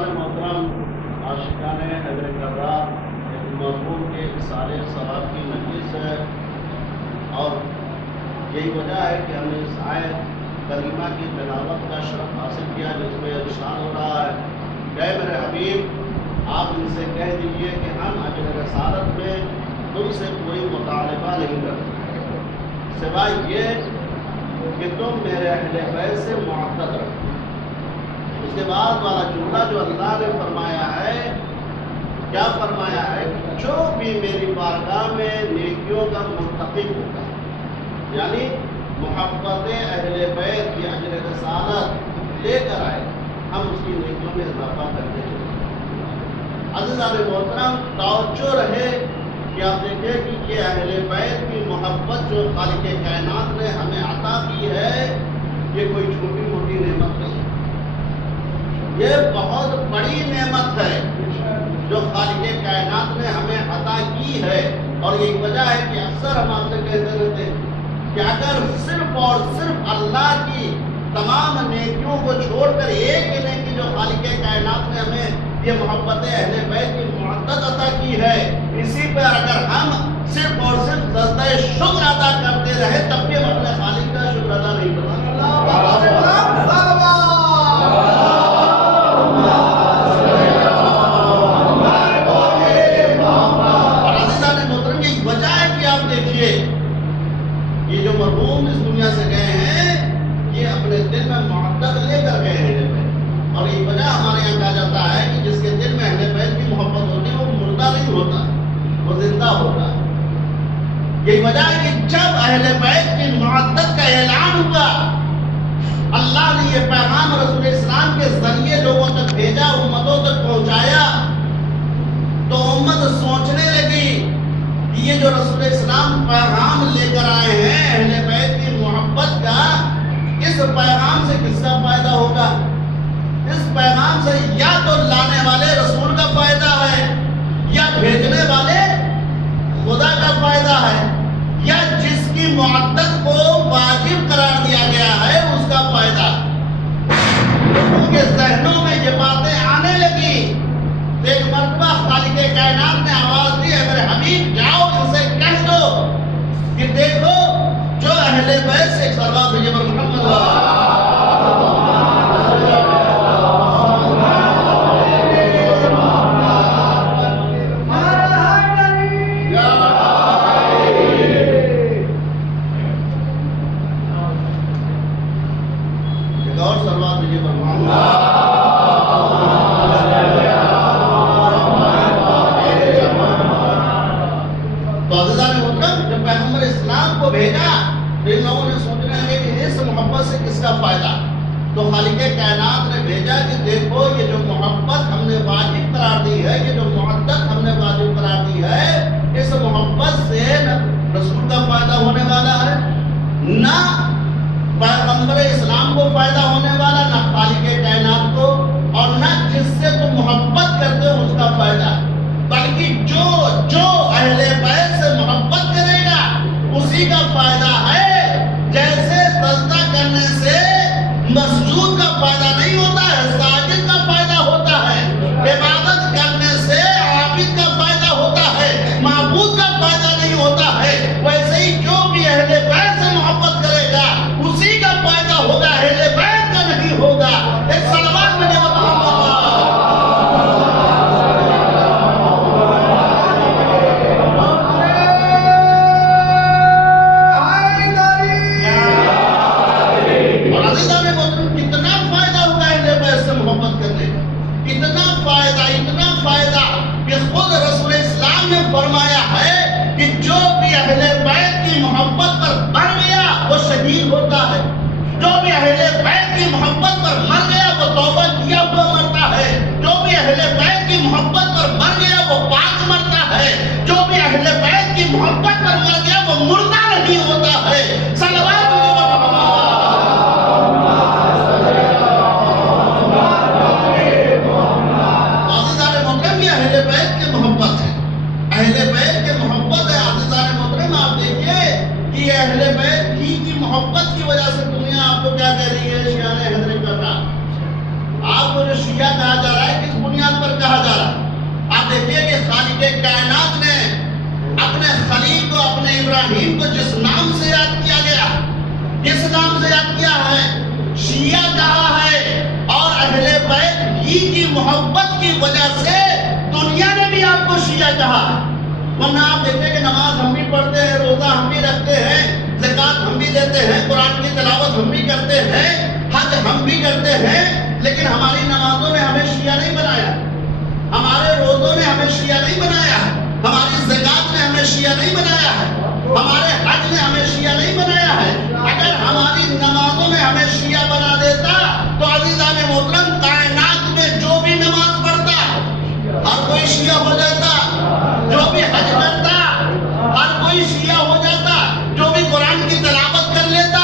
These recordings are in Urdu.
عزیزان محترم، عاشقان حضرت کرار مرحوم کے اصالے ثواب کی مجلس ہے، اور یہی وجہ ہے کہ ہم نے اس آیت کریمہ کی تلاوت کا شرف حاصل کیا، جس میں ارشاد ہو رہا ہے کہ اے میرے حبیب، آپ ان سے کہہ دیجئے کہ ہم اجر رسالت میں تم سے کوئی مطالبہ نہیں کرتے سوائے یہ کہ تم میرے اہل بیت سے معتد رہو۔ اس کے بعد والا جملہ جو اللہ نے فرمایا ہے، کیا فرمایا ہے؟ جو بھی میری بارگاہ میں نیکیوں کا مرتکب ہوگا، یعنی محبت اہل بیت کی اجر رسالت لے کر آئے، ہم اس کی نیکیوں میں اضافہ کرتے چلیں۔ عزیزان محترم، توجہ رہے کہ آپ دیکھیں کہ یہ اہل بیت کی محبت جو خالق کائنات نے ہمیں عطا کی ہے، یہ کوئی چھوٹی موٹی نعمت نہیں، یہ بہت بڑی نعمت ہے جو خالق کائنات نے ہمیں عطا کی ہے۔ اور یہی وجہ ہے کہ اکثر ہم آپ سے کہتے رہتے ہیں کہ اگر صرف اور صرف اللہ کی تمام نیکیوں کو چھوڑ کر ایک نیکی جو خالق کائنات نے ہمیں یہ محبت اہل بیت کی معدت عطا کی ہے، اسی پر اگر ہم صرف اور صرف سجدہ شکر ادا کرتے رہے، تب بھی ہم اپنے خالق کا شکر ادا نہیں کر سکتے۔ یہ جو مرحوم اس دنیا سے گئے ہیں، یہ اپنے دل میں محبت لے کر گئے ہیں، اور یہ وجہ ہمارے یہاں کہا جاتا ہے کہ جس کے دل میں اہل بیت کی محبت ہوتی ہے وہ مردہ نہیں ہوتا، وہ زندہ ہوتا ہے۔ یہی وجہ ہے کہ جب اہل بیت کی محبت کا اعلان ہوا، اللہ نے یہ پیغام رسول اسلام کے ذریعے لوگوں تک بھیجا، امتوں تک پہنچایا، تو امت سوچنے لگی یہ جو رسول اسلام پیغام لے کر آئے ہیں اہل بیت کی محبت کا، اس پیغام سے کس کا فائدہ ہوگا؟ اس پیغام سے یا تو لانے والے رسول کا فائدہ ہے، یا بھیجنے والے خدا کا فائدہ ہے، یا جس کی معدت کو واجب قرار دیا گیا ہے اس کا فائدہ۔ ان کے ذہنوں میں یہ باتیں آنے لگی، ایک مرتبہ خالق کائنات نے آواز دی، اے میرے حبیب جاؤ ان سے کہہ دو کہ دیکھو جو اہل بیت سے صلوات بھیجے پر محمد ایک اور صلوات بھیجے پر محمد۔ جب پیغمبر اسلام کو بھیجا تو ان لوگوں نے سوچنے لگے کہ اس محبت سے کس کا فائدہ؟ تو خالق کائنات نے بھیجا کہ دیکھو یہ جو محبت ہم نے واجب قرار دی ہے، یہ جو معدت ہم نے واجب قرار دی ہے، اس محبت سے نہ رسول کا فائدہ ہونے والا ہے، نہ پیغمبر اسلام کو فائدہ ہونے والا، نہ خالق کائنات کو، اور نہ جس سے تم محبت کرتے ہو اس کا فائدہ، بلکہ جو اہل بیت سے محبت کرے گا اسی کا فائدہ ہے۔ جیسے سجدہ کرنے سے مسجود کا فائدہ نہیں ہوتا ہے، ساجد کا فائدہ ہوتا ہے، عبادت کرنے سے خلیل کو، اپنے ابراہیم کو جس نام سے یاد کیا گیا، کس نام سے یاد کیا ہے؟ شیعہ کہا ہے، اور اہل بیت ہی کی محبت کی وجہ سے دنیا نے بھی آپ کو شیعہ کہا۔ ورنہ آپ دیکھیں کہ نماز ہم بھی پڑھتے ہیں، روزہ ہم بھی رکھتے ہیں، زکوٰۃ ہم بھی دیتے ہیں، قرآن کی تلاوت ہم بھی کرتے ہیں، حج ہم بھی کرتے ہیں، لیکن ہماری نمازوں نے ہمیں شیعہ نہیں بنایا، ہمارے روزوں نے ہمیں شیعہ نہیں بنایا، ہماری زکوٰۃ نے ہمیں شیعہ نہیں بنایا ہے، ہمارے حج نے ہمیں شیعہ نہیں بنایا ہے۔ اگر ہماری نمازوں نے ہمیں شیعہ بنا دیتا تو عزیزان محترم کائنات میں جو بھی نماز پڑھتا ہر کوئی شیعہ ہو جاتا، جو بھی حج کرتا ہر کوئی شیعہ ہو جاتا، جو بھی قرآن کی تلاوت کر لیتا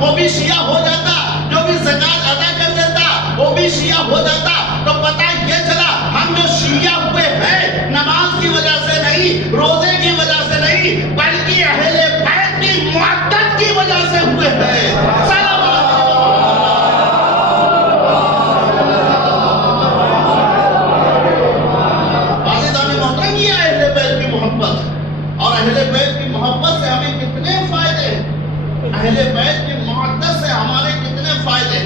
وہ بھی شیعہ ہو جاتا، جو بھی زکوٰۃ ادا کر دیتا وہ بھی شیعہ ہو جاتا۔ تو پتہ یہ چلا ہم جو شیعہ ہوئے ہیں نماز کی وجہ سے نہیں، روزے کی وجہ سے نہیں، بلکہ اہل بیت کی محبت کی وجہ سے ہوئے ہیں۔ عزیزان محترم، یہ اہل بیت کی محبت، اور اہل بیت کی محبت سے ہمیں کتنے فائدے ہیں، اہل بیت کی محبت سے ہمارے کتنے فائدے،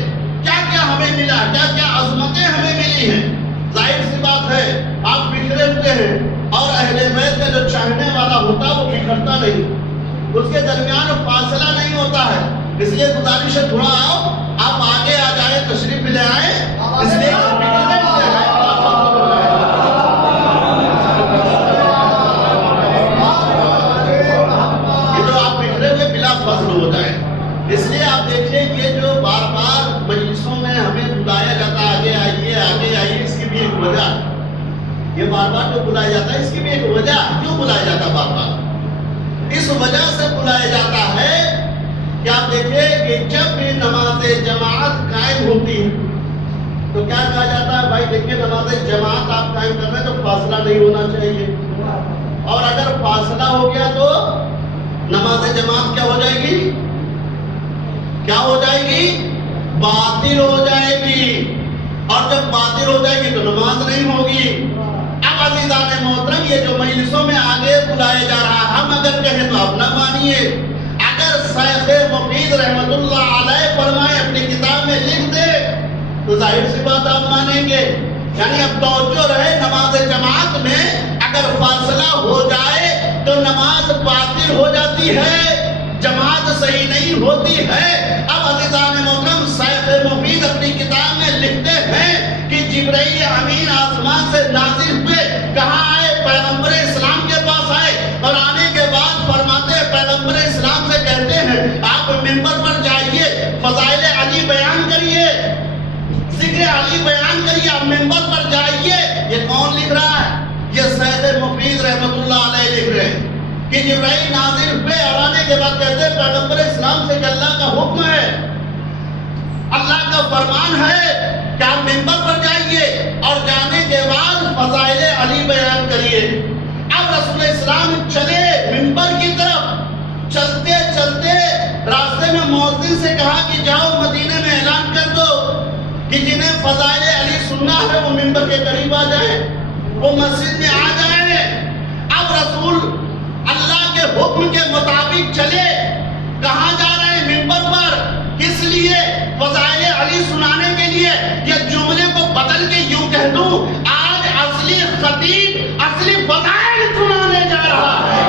کیا کیا ہمیں ملا، کیا کیا عظمتیں ہمیں ملی ہیں۔ ظاہر سی بات ہے آپ بکھرے ہوتے ہیں، اور اہل بیت کا جو چاہنے والا ہوتا ہے وہ بکھرتا نہیں، اس کے درمیان فاصلہ نہیں ہوتا ہے۔ اس لیے گزارش ہے تھوڑا آؤ، آپ آگے آ جائیں، تشریف لے آئیں، اس لیے بکھرے ہوتے ہیں۔ یہ جو آپ بکھرے ہوئے بلا فضل ہو جائیں، اس لیے آپ دیکھیں کہ جو بار بار مجلسوں میں ہمیں بلایا جاتا ہے آگے آئیے آگے آئیے، اس کی بھی ایک وجہ، یہ بار بار جو بلایا جاتا ہے اس کی بھی ایک وجہ، کیوں بلایا جاتا ہے بار بار؟ اس وجہ سے بلایا جاتا ہے کہ آپ دیکھیں کہ جب بھی نماز جماعت قائم ہوتی ہے تو کیا کہا جاتا ہے؟ بھائی دیکھیں نماز جماعت آپ قائم کر رہے ہیں تو فاصلہ نہیں ہونا چاہیے، اور اگر فاصلہ ہو گیا تو نماز جماعت کیا ہو جائے گی؟ کیا ہو جائے گی؟ باطل ہو جائے گی، اور جب باطل ہو جائے گی تو نماز نہیں ہوگی۔ اب عزیزان محترم، یہ جو مجلسوں میں آگے بلایا جا رہا ہے، ہم اگر کہیں تو آپ نہ مانیے، اگر شیخ مفید رحمت اللہ علیہ فرمائے اپنی کتاب میں لکھ دے تو ظاہر سی بات آپ مانیں گے۔ یعنی اب توجہ رہے، نماز جماعت میں اگر فاصلہ ہو جائے تو نماز باطل ہو جاتی ہے، جماعت صحیح نہیں ہوتی ہے۔ اب عزیزان محترم، شیخ مفید اپنی کتاب میں لکھتے ہیں کہ جبرائیل امین آسمان سے نازل ہوئے، کہاں آئے؟ پیغمبر اسلام کے پاس آئے، اور آنے کے بعد فرماتے ہیں، پیغمبر اسلام سے کہتے ہیں آپ منبر پر جائیے، فضائل علی بیان کریے، ذکر علی بیان کریے، آپ منبر پر جائیے۔ یہ کون لکھ رہا ہے؟ یہ شیخ مفید رحمت اللہ علیہ لکھ رہے ہیں کہ جبرائیل نازل ہوئے، اور آنے کے بعد کہتے ہیں پیغمبر اسلام سے کہ اللہ کا حکم ہے، اللہ کا فرمان ہے کہ آپ منبر پر جائیے، اور جانے کے بعد فضائل علی بیان کریے۔ اب رسول اسلام چلے منبر کی طرف، چلتے چلتے راستے میں مؤذن سے کہا کہ جاؤ مدینے میں اعلان کر دو کہ جنہیں فضائل علی سننا ہے وہ منبر کے قریب آ جائیں، وہ مسجد میں آ جائیں۔ اب رسول اللہ کے حکم کے مطابق چلے، کہاں جا رہے ہیں؟ منبر پر، کس لیے؟ فضائل علی سنانے کے لیے۔ یہ جملے کو بدل کے یوں کہہ دوں، آج اصلی خطیب اصلی فضائل سنانے جا رہا ہے۔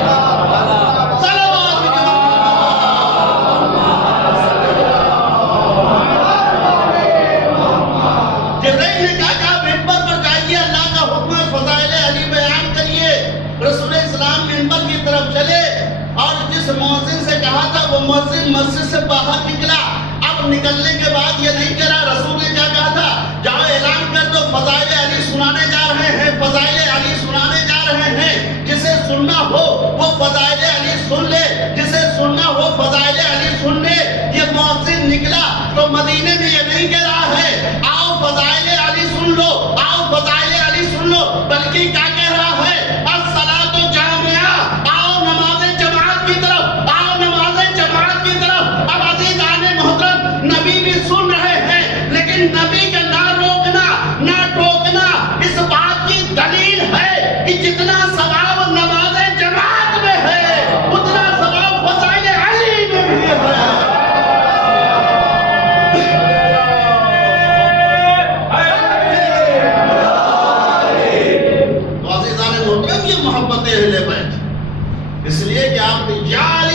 جبرائیل نے کہا منبر پر جائیے، اللہ کا حکم ہے، فضائل علی بیان کریے۔ رسول اسلام منبر کی طرف چلے، اور جس مؤذن سے کہا تھا وہ مؤذن مسجد سے باہر نکلا۔ اب نکلنے کے بعد یہ نہیں کہہ رہا، رسول نے کیا کہا تھا؟ جاؤ اعلان کر دو فضائل علی سنانے جا رہے ہیں، فضائل علی سنانے جا رہے ہیں، جسے سننا ہو وہ فضائل علی سن لے، جسے سننا ہو فضائل علی سن لے۔ یہ مؤذن نکلا تو مدینے میں یہ نہیں کہہ رہا ہے آؤ فضائل علی سن لو، آؤ فضائل علی سن لو، بلکہ کیا کہہ رہا ہے؟ الصلاۃ جامعہ، آؤ نماز جماعت کی طرف، آؤ نماز جماعت کی طرف۔ اب عزیزان محترم، نبی بھی سن رہے ہیں، لیکن نبی کا نہ روکنا، نہ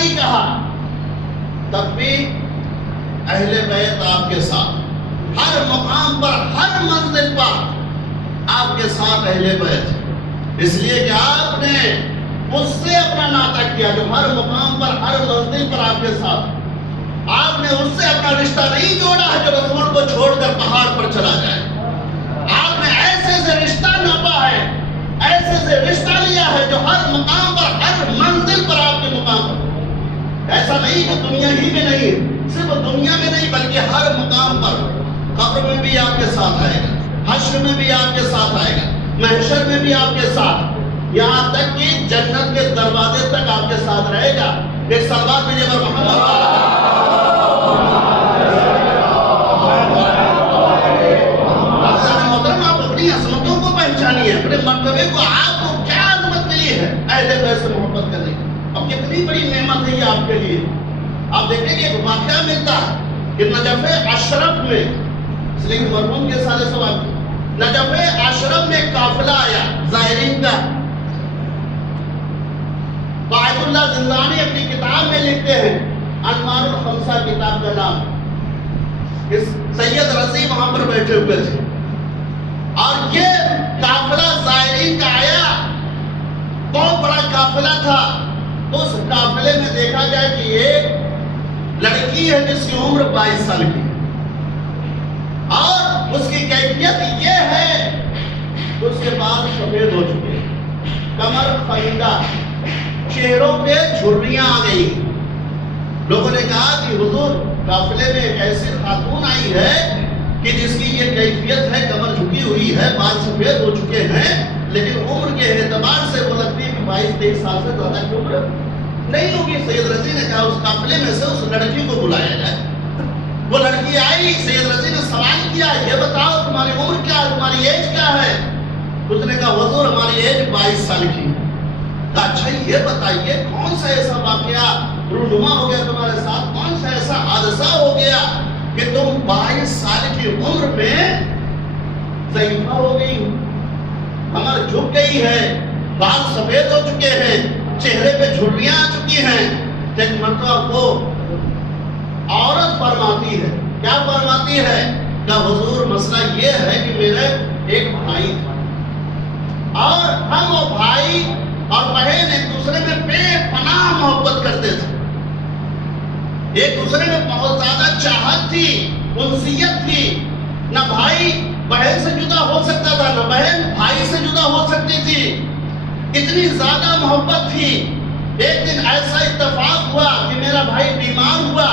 نہیں کہا، تب بھی اہل بیت آپ کے ساتھ، ہر مقام پر، ہر منزل پر آپ کے ساتھ اہل بیت، اس لیے کہ آپ نے اس سے اپنا ناطہ کیا جو ہر مقام پر، ہر منزل پر آپ کے ساتھ، آپ نے اس سے اپنا رشتہ نہیں جوڑا ہے جو رسول کو چھوڑ کر پہاڑ پر چلا جائے، آپ نے ایسے سے رشتہ ناپا ہے، ایسے سے رشتہ لیا ہے جو ہر مقام پر، ہر منزل پر آپ کے مقام پر، ایسا نہیں کہ دنیا ہی میں نہیں، صرف دنیا میں نہیں بلکہ ہر مقام پر، قبر میں بھی آپ کے ساتھ آئے گا، حشر میں بھی آپ کے ساتھ آئے گا، محشر میں بھی آپ کے ساتھ، یہاں تک کہ جنت کے دروازے تک آپ کے ساتھ رہے گا۔ ایک صلوات بھیجئے پر محمد محترم، آپ اپنی عظمتوں کو پہچانیے، اپنے مرتبے کو، آپ کو کیا عظمت ملی ہے اہل بیت سے محبت کرنے کی، اب کتنی بڑی نعمت ہے یہ آپ کے لیے۔ آپ دیکھیں کہ ایک واقعہ ملتا ہے کہ نجف اشرف میں، اس لیے مرحوم کے سارے سوال، نجف اشرف میں قافلہ آیا زائرین کا، آیت اللہ زندانی اپنی کتاب میں لکھتے ہیں، انوار الخمسہ کتاب کا نام، سید رضی وہاں پر بیٹھے ہوئے تھے، اور یہ قافلہ زائرین کا آیا، بہت بڑا قافلہ تھا، اس قافلے میں دیکھا گیا کہ ایک لڑکی ہے جس کی عمر 22 سال کی، اور اس کی کیفیت یہ ہے اس کے بال سفید ہو چکے، کمر فریدہ، چہروں پہ جھریاں آ گئی۔ لوگوں نے کہا کہ حضور قافلے میں ایک ایسی خاتون آئی ہے کہ جس کی یہ کیفیت ہے، کمر جھکی ہوئی ہے، بال سفید ہو چکے ہیں، لیکن عمر کے اعتبار سے وہ لگتی ہے کہ 22-23 سال سے زیادہ کی عمر نہیں ہوگی۔ سید رضی نے کہا اس قافلے میں سے اس لڑکی کو بلایا جائے۔ وہ لڑکی آئی، سید رضی نے سوال کیا، یہ بتاؤ تمہاری عمر کیا ہے، تمہاری ایج کیا ہے؟ اس نے کہا حضور ہماری ایج 22 سال کی۔ کہا اچھا یہ بتائیے کون سا ایسا واقعہ رونما ہو گیا تمہارے ساتھ، کون سا ایسا حادثہ ہو گیا کہ تم 22 سال کی عمر میں ضعیفہ ہو گئی، کمر جھک گئی ہے، بال سفید ہو چکے ہیں، چہرے پہ جھریاں آ چکی ہیں۔ ایک مرتبہ وہ عورت فرماتی ہے، کیا فرماتی ہے؟ کہ حضور مسئلہ یہ ہے کہ میرے ایک بھائی تھا، اور ہم وہ بھائی اور بہن ایک دوسرے میں بے پناہ محبت کرتے تھے، ایک دوسرے میں بہت زیادہ چاہت تھی، انسیت تھی، نہ بھائی بہن سے جدا ہو سکتا تھا، نہ بہن بھائی سے جدا ہو سکتی تھی، اتنی زیادہ محبت تھی۔ ایک دن ایسا اتفاق ہوا کہ میرا بھائی بیمار ہوا،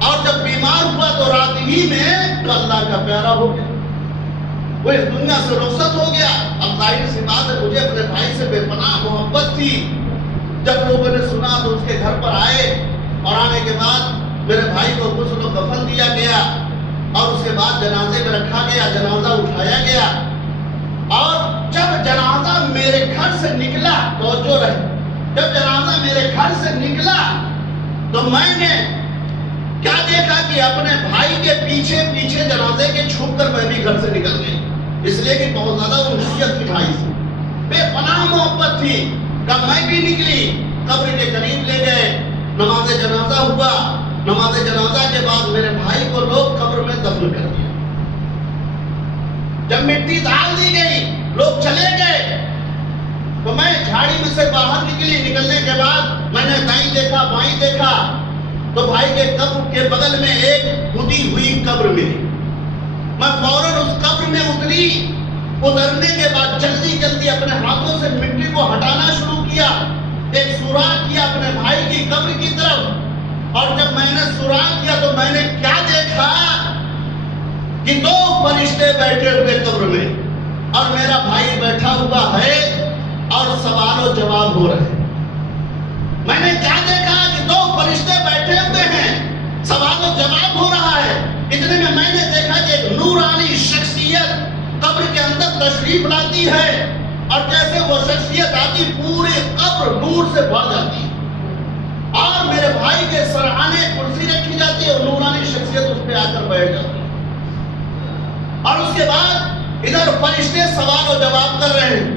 اور جب بیمار ہوا تو رات ہی میں تو اللہ کا پیارا ہو گیا، وہ اس دنیا سے رخصت ہو گیا۔ اب ظاہر سی بات ہے مجھے اپنے بھائی سے بے پناہ محبت تھی۔ جب لوگوں نے سنا تو اس کے گھر پر آئے، اور آنے کے بعد میرے بھائی کو غسل و کفن دیا گیا، اور اس کے بعد جنازے میں رکھا گیا، جنازہ اٹھایا گیا، اور جب جنازہ میرے گھر سے نکلا، توجہ رہے، جب جنازہ میرے گھر سے نکلا تو میں نے کیا دیکھا کہ اپنے بھائی کے پیچھے پیچھے جنازے کے چھپ کر میں بھی گھر سے نکل گئی، اس لیے کہ بہت زیادہ انسیت تھی بھائی سے، بے پناہ محبت تھی۔ کب میں بھی نکلی، قبر کے قریب لے گئے، نماز جنازہ ہوا، نماز جنازہ کے بعد میرے بھائی کو لوگ قبر میں دفن کر دیا، جب مٹی ڈال دی گئی لوگ چلے گئے تو میں جھاڑی میں سے باہر نکلی، نکلنے کے بعد میں نے دائیں دیکھا بائیں دیکھا تو بھائی کے قبر کے بغل میں ایک کھدی ہوئی قبر ملی، میں فوراً اس قبر میں اتری، اترنے کے بعد جلدی جلدی اپنے ہاتھوں سے مٹی کو ہٹانا شروع کیا، ایک سوراخ کیا اپنے بھائی کی قبر کی طرف، اور جب میں نے سوراخ کیا تو میں نے کیا دیکھا کہ 2 فرشتے بیٹھے ہوئے قبر میں، اور میرا بھائی بیٹھا ہوا ہے اور سوال و جواب ہو رہے ہیں۔ میں نے کیا دیکھا کہ 2 فرشتے بیٹھے ہوئے ہیں، سوال و جواب ہو رہا ہے۔ اتنے میں نے دیکھا کہ ایک نورانی شخصیت قبر کے اندر تشریف لاتی ہے، اور جیسے وہ شخصیت آتی پورے قبر نور سے بھر جاتی ہے، اور میرے بھائی کے سرہانے کرسی رکھی جاتی ہے اور نورانی شخصیت اس پہ آ کر بیٹھ جاتی ہے، اور اس کے بعد ادھر فرشتے سوال و جواب کر رہے ہیں۔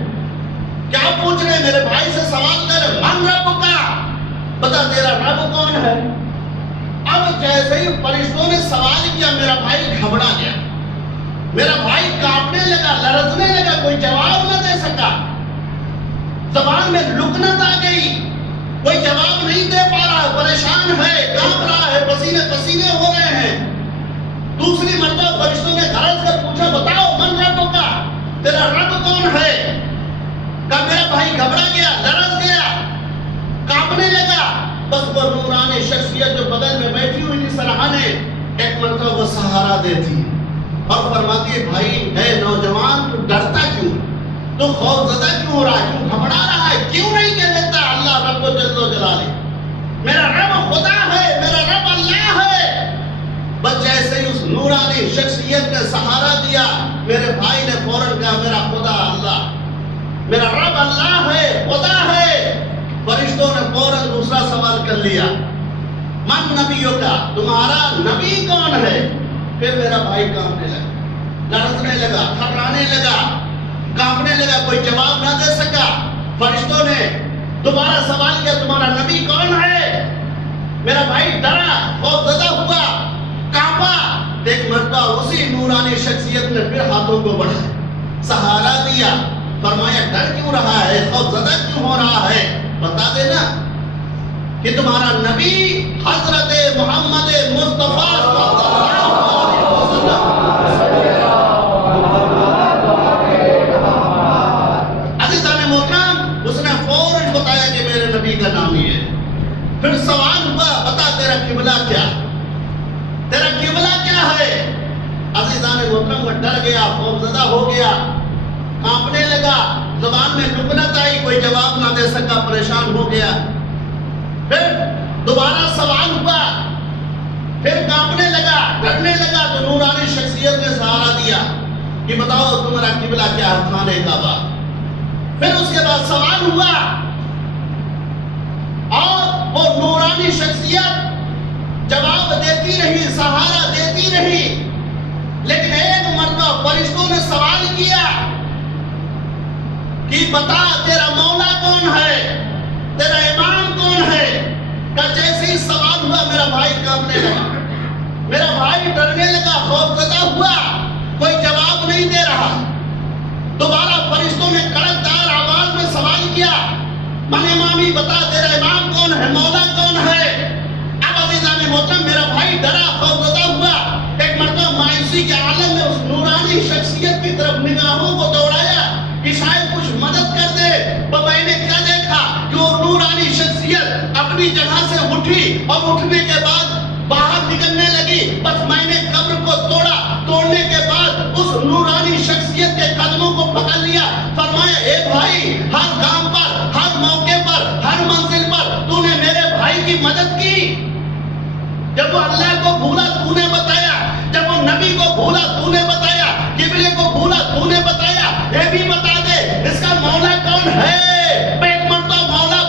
کیا پوچھ رہے ہیں؟ میرے بھائی سے سوال کر رہے ہیں، من رب کا، بتا تیرا رب کون ہے؟ اب جیسے ہی فرشتوں نے سوال کیا میرا بھائی گھبرا گیا، میرا بھائی کانپنے لگا، لرزنے لگا، کوئی جواب نہ دے سکا، زبان میں لکنت آ گئی، کوئی جواب نہیں دے پا رہا، پریشان ہے، کانپ رہا ہے، پسینے پسینے ہو رہے ہیں۔ دوسری مرتبہ فرشتوں نے گھرز کر پوچھا بتاؤ من رب کا، تیرا رب کون ہے؟ کہا میرا بھائی گھبرا گیا، لرز گیا، کانپنے لگا۔ بس وہ نورانی شخصیت جو بغل میں بیٹھی ہوئی تھی سرحانے، ایک مرتبہ وہ سہارا دیتی اور فرماتی ہے بھائی اے نوجوان تو ڈرتا کیوں، تو خوف زدہ کیوں ہو رہا ہے، کیوں گھبرا رہا ہے، کیوں نہیں کہہ دیتا اللہ رب جل و جلالہ، میرا رب خدا ہے، میرا رب اللہ ہے۔ بس جیسے ہی اس نورانی شخصیت نے سہارا دیا، میرے بھائی نے فوراً کہا میرا خدا اللہ، میرا رب اللہ ہے، خدا ہے۔ فرشتوں نے فوراً دوسرا سوال کر لیا من نبیوں کا، تمہارا نبی کون ہے؟ پھر میرا بھائی کانپنے لگا، لرزنے لگا، تھررانے لگا، کانپنے لگا، کوئی جواب نہ دے سکا۔ فرشتوں نے دوبارہ سوال کیا تمہارا نبی کون ہے؟ میرا بھائی ڈرا، خوف زدہ ہوا، کانپا۔ ایک مرتبہ اسی نورانی شخصیت نے پھر ہاتھوں کو بڑھایا، سہارا دیا، فرمایا ڈر کیوں رہا ہے، خوف زدہ کیوں ہو رہا ہے، بتا دینا کہ تمہارا نبی حضرت محمد مصطفیٰ صلی اللہ علیہ وسلم۔ عزیزان محترم، اس نے فوراً بتایا کہ میرے نبی کا نام یہ ہے۔ پھر سوال ہوا بتا تیرا قبلہ کیا، تیرا قبلہ کیا ہے؟ عزیزان محترم، وہ ڈر گیا، خوف زدہ ہو گیا، کانپنے لگا، زبان میں لکنت آئی، کوئی جواب نہ دے سکا، پریشان ہو گیا۔ پھر دوبارہ سوال ہوا، پھر کانپنے لگا، ڈرنے لگا، تو نورانی شخصیت نے سہارا دیا کہ بتاؤ تمہارا قبلہ کیا ہے، خانہ کعبہ۔ پھر اس کے بعد سوال ہوا اور وہ نورانی شخصیت جواب دیتی رہی، سہارا دیتی رہی، لیکن ایک مرتبہ فرشتوں نے سوال کیا کہ بتا تیرا مولا کون ہے، تیرا امام کون ہے؟ کہ جیسے ہی سوال ہوا میرا بھائی کانپنے لگا، میرا بھائی ڈرنے لگا، خوف زدہ ہوا، کوئی جواب نہیں دے رہا۔ دوبارہ فرشتوں نے کڑکدار آواز میں سوال کیا من امامی، بتا تیرا امام کون ہے، مولا کون ہے؟ اب عزیزان محترم، میرا بھائی ڈرا، خوف زدہ ہوا، ایک مرتبہ مایوسی کے عالم میں اس نورانی شخصیت کی طرف نگاہوں کو دوڑایا کہ شاید کچھ مدد کر دے۔ میں نے کیا دیکھا کہ وہ نورانی شخصیت اپنی جگہ سے اٹھی اور اٹھنے کے بعد باہر نکلنے لگی۔ بس میں نے قبر کو توڑا، توڑنے کے بعد اس نورانی شخصیت کے قدموں کو پکڑ لیا، فرمایا اے بھائی، ہر کام پر، ہر موقع پر، ہر منزل پر تو نے میرے بھائی کی مدد کی۔ جب وہ اللہ کو بھولا تو نے بتایا، جب وہ نبی کو بھولا تو نے بتایا، قبلے کو بھولا تو نے بتایا، یہ بھی بتا دے اس کا مولا کون ہے۔ ایک مرتبہ مولا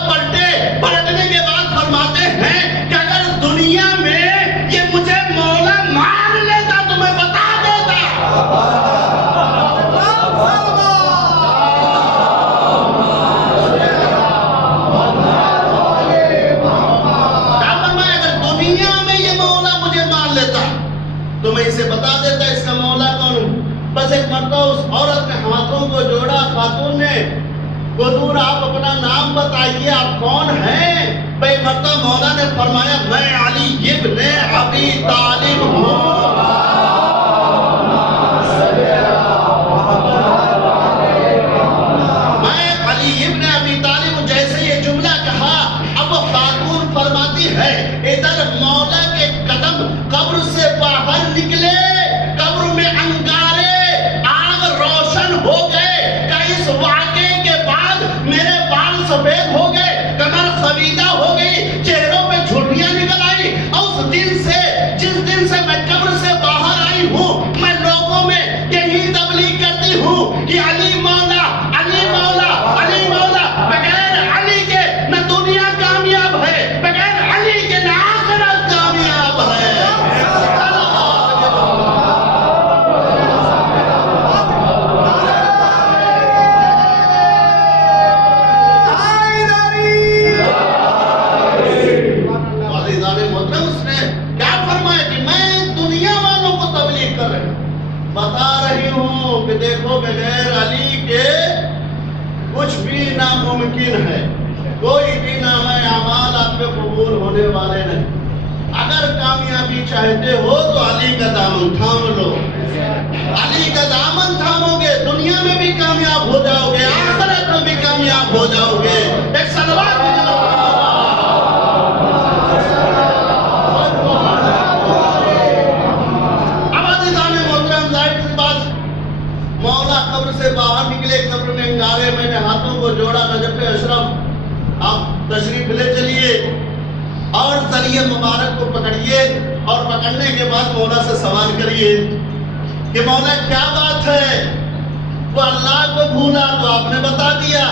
پلٹنے کے بعد فرماتے ہیں کہ اگر دنیا میں یہ مجھے مولا مان لیتا تو میں بتا دیتا۔ تو میں اسے بتا دیتا اس کا مولا کون ہوں۔ بس ایک مرتبہ اس عورت نے ہاتھوں کو جوڑا، خاتون نے، حضور آپ اپنا نام بتائیے، آپ کون ہیں؟ ایک مرتبہ مولا نے فرمایا میں علی ابن ابی طالب ہوں۔ میں علی ابن ابی طالب ہوں۔ جیسے یہ جملہ کہا، اب وہ خاتون فرماتی ہے ادھر مولا کے قدم قبر سے باہر نکلے، قبر میں انگارے آگ روشن ہو گئے، کہ اس واقعے کے بعد میرے بال سفید ہو گئے، کمر خمیدہ ہو گئی، چہروں پہ جھرریاں نکل آئی، اور اس دن سے، جس دن سے میں قبر سے باہر آئی ہوں، میں لوگوں میں یہی تبلیغ کرتی ہوں کہ علی مولا، علی مولا، علی مولا۔ بغیر علی کے نہ دنیا کامیاب ہے، بغیر علی کے نہ آخرت کامیاب ہے۔ بغیر علی کے کچھ بھی ناممکن ہے، کوئی بھی نام اعمال آپ کے قبول ہونے والے نہیں۔ اگر کامیابی چاہتے ہو تو علی کا دامن تھام لو، علی کا دامن تھامو گے دنیا میں بھی کامیاب ہو جاؤ گے، آخرت میں بھی کامیاب ہو جاؤ گے۔ ایک صلوات مولا قبر سے باہر نکلے، قبر میں انگارے، میں نے ہاتھوں کو جوڑا، نجف اشرف آپ تشریف لے چلیے اور ذریعہ مبارک کو پکڑیے، اور پکڑنے کے بعد مولا سے سوال کریے کہ مولا کیا بات ہے؟ وہ اللہ کو بھولا تو آپ نے بتا دیا،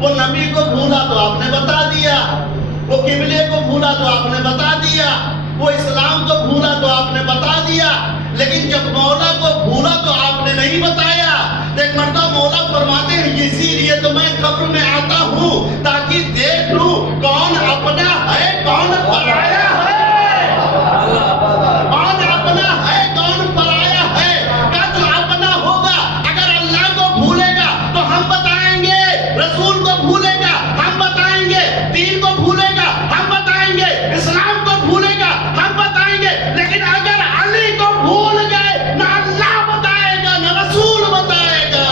وہ نبی کو بھولا تو آپ نے بتا دیا، وہ قبلے کو بھولا تو آپ نے بتا دیا، وہ اسلام کو بھولا تو آپ نے بتا دیا، لیکن جب مولا کو بھولا تو آپ نے نہیں بتایا۔ ایک مرتبہ مولا فرماتے ہیں اسی لیے تو میں قبر میں آتا ہوں تاکہ دیکھ لوں کون اپنا ہے کون پرایا ہے، کون اپنا ہے کون پرایا ہے۔ کیا جو اپنا ہوگا اگر اللہ کو بھولے گا تو ہم بتائیں گے، رسول کو بھولے گا ہم بتائیں گے، دین کو بھولے گا ہم بتائیں گے، اسلام کو بھولے گا ہم بتائیں گے، لیکن اگر علی کو بھول گئے نہ اللہ بتائے گا نہ رسول بتائے گا۔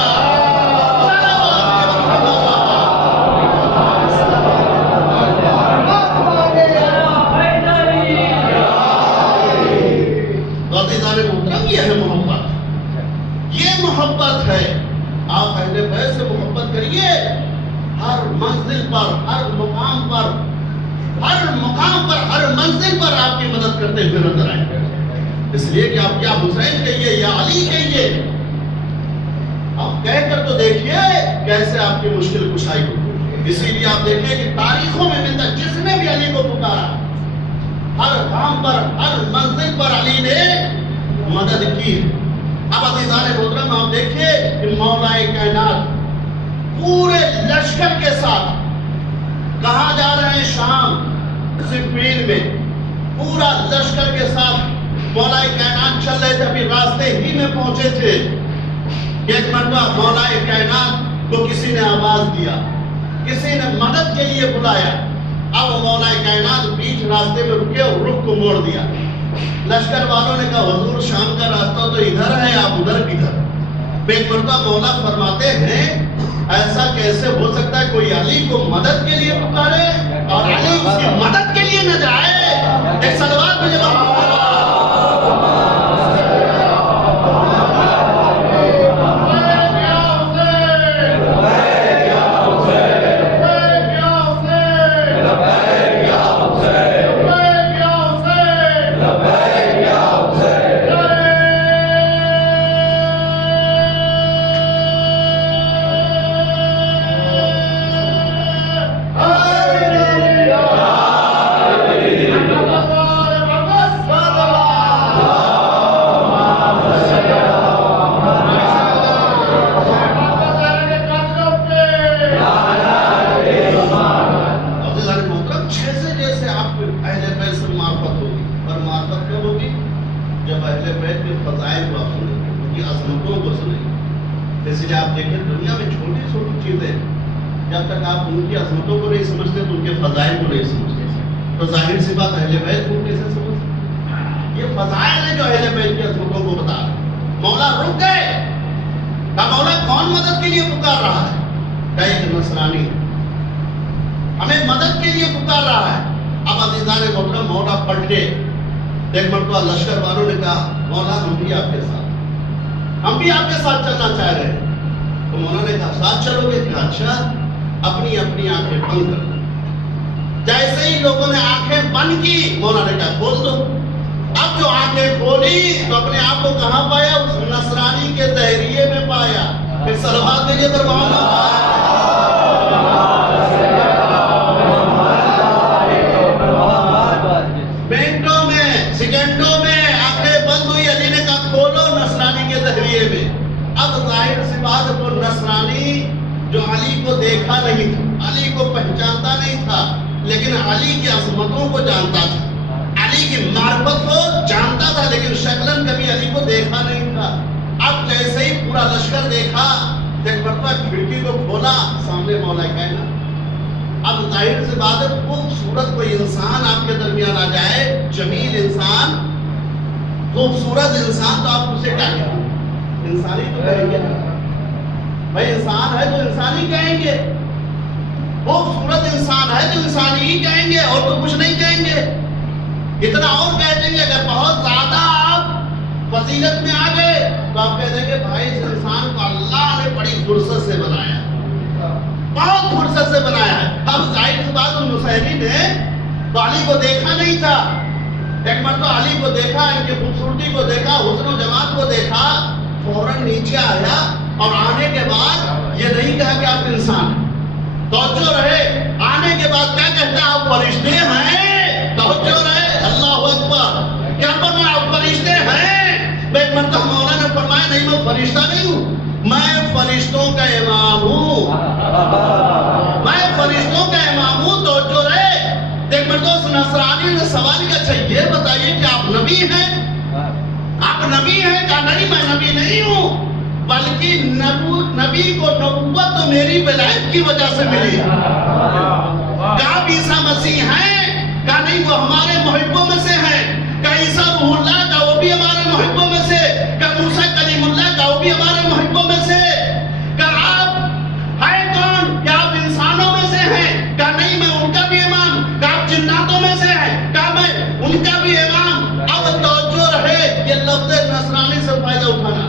یہ ہے محبت، یہ محبت ہے۔ آپ اہل بیت سے محبت کریے، ہر منزل پر، ہر مقام پر، ہر مقام پر، ہر منزل پر آپ کی مدد کرتے ہوئے نظر آئیں گے۔ اس لیے کہ آپ یا حسین کہیے یا علی کہیے، آپ کہہ کر تو دیکھیے کیسے آپ کی مشکل کشائی ہوگی۔ اسی لیے آپ دیکھیے کہ تاریخوں میں ملتا جس نے بھی علی کو پکارا، ہر کام پر، ہر منزل پر علی نے مدد کی۔ اب عزیزان محترم آپ دیکھیے کہ مولا کائنات پورے لشکر کے ساتھ کہاں جا رہے ہیں؟ شام، صفین میں پورا لشکر کے ساتھ مولا کائنات چل رہے تھے، ابھی راستے ہی میں پہنچے تھے۔ ایک مرتبہ مولا کائنات کو کسی نے آواز دیا، کسی نے مدد کے لیے بلایا۔ اب مولا کائنات بیچ راستے میں رکے اور رخ کو موڑ دیا۔ لشکر والوں نے کہا حضور شام کا راستہ تو ادھر ہے، آپ ادھر کدھر؟ ایک مرتبہ مولا فرماتے ہیں ایسا کیسے ہو سکتا ہے کوئی علی کو مدد کے لیے پکارے اور علی اس کی مدد کے لیے نہ جائے؟ ایک صلوات میں جواب جب اہل بیت کے فضائل کو آپ سنیں، ان کی عظمتوں کو سنیں۔ اس لیے آپ دیکھیں دنیا میں چھوٹی چھوٹی چیزیں جب تک آپ ان کی عظمتوں کو نہیں سمجھتے تو ان کے فضائل کو نہیں سمجھتے، تو ظاہر سی بات اہل بیت کو کیسے سمجھتے؟ یہ فضائل ہیں جو اہل بیت کی عظمتوں کو بتا رہے ہیں۔ مولا رک گئے، کہا مولا کون مدد کے لیے پکار رہا ہے؟ کہا ایک نصرانی ہمیں مدد کے لیے پکار رہا ہے۔ اب عزیزان محترم مولا پلٹے، ایک مرتبہ لشکر والوں نے کہا مولا ہم بھی آپ کے ساتھ چلنا چاہ رہے ہیں۔ تو مولا نے کہا ساتھ چلو گے؟ کہا اچھا، اپنی اپنی آنکھیں بند کر دو۔ جیسے ہی لوگوں نے آنکھیں بند کی مولا نے کہا کھول دو۔ اب جو آنکھیں کھولی تو اپنے آپ کو کہاں پایا؟ اس نصرانی کے دہریے میں پایا۔ پھر صلوات دیجیے پر محمد۔ منٹوں میں، سیکنڈوں میں آنکھیں بند ہوئی، علی نے کہا کھولو نصرانی کے دہریے میں۔ اب ظاہر سی بات وہ نصرانی جو علی کو دیکھا نہیں تھا، علی کو پہچانتا نہیں تھا، لیکن علی کی عظمتوں کو جانتا تھا، علی کی معرفت کو جانتا تھا، لیکن شکلاً کبھی علی کو دیکھا نہیں تھا۔ اب جیسے ہی پورا لشکر دیکھا، ایک مرتبہ کھڑکی کو کھولا، سامنے مولا کائنات۔ اب ظاہر سی بات ہے، خوبصورت کوئی انسان آپ کے درمیان آ جائے، جمیل انسان، خوبصورت انسان، تو آپ اسے کیا کہیں گے؟ انسانی تو کہیں گے نا بھائی، انسان ہے تو انسانی کہیں گے، خوبصورت انسان ہے تو انسانی ہی کہیں گے، اور تو کچھ نہیں کہیں گے۔ اتنا اور کہہ دیں گے، اگر بہت زیادہ آپ فضیلت میں آ گئے تو آپ کہہ دیں گے بھائی اس انسان کو اللہ نے بڑی فرصت سے بنایا، بہت فرصت سے بنایا ہے۔ اب ظاہر سی بات الحسینی نے تو علی کو دیکھا نہیں تھا، ایک مرتبہ علی کو دیکھا، ان کی خوبصورتی کو دیکھا، حسن و جمال کو دیکھا، فوراً نیچے آیا، اور آنے کے بعد یہ نہیں کہا کہ آپ انسان ہیں، توجہ رہے، آنے کے بعد کیا کہتا ہے؟ آپ فرشتے ہیں، توجہ رہے، اللہ اکبر، کیا فرمایا؟ آپ فرشتے ہیں۔ ایک مرتبہ مولا نے فرمایا نہیں میں فرشتہ نہیں ہوں، میں فرشتوں کا امام ہوں، میں فرشتوں کا امام ہوں، توجہ رہے۔ ایک مرتبہ اس نصرانی نے سوال کیا، اچھا یہ بتائیے کہ آپ نبی ہیں؟ آپ نبی ہیں؟ کہا نہیں میں نبی نہیں ہوں، بلکہ نبی کو نبوت تو میری ولایت کی وجہ سے ملی۔ کہا آپ عیسیٰ مسیح ہیں؟ کہا نہیں وہ ہمارے محبوں میں سے ہیں۔ کہا عیسیٰ روح اللہ کا، وہ بھی ہمارے محبوں میں سے۔ کہا موسیٰ کلیم اللہ کا، وہ بھی ہمارے محبوں میں سے۔ کہا آپ ہیں کون؟ کیا آپ انسانوں میں سے ہیں؟ کہا نہیں میں ان کا بھی امام۔ کہا آپ جناتوں میں سے ہیں؟ کہا میں ان کا بھی امام۔ اب توجہ رہے، یہ لفظ نصرانی سے فائدہ اٹھانا۔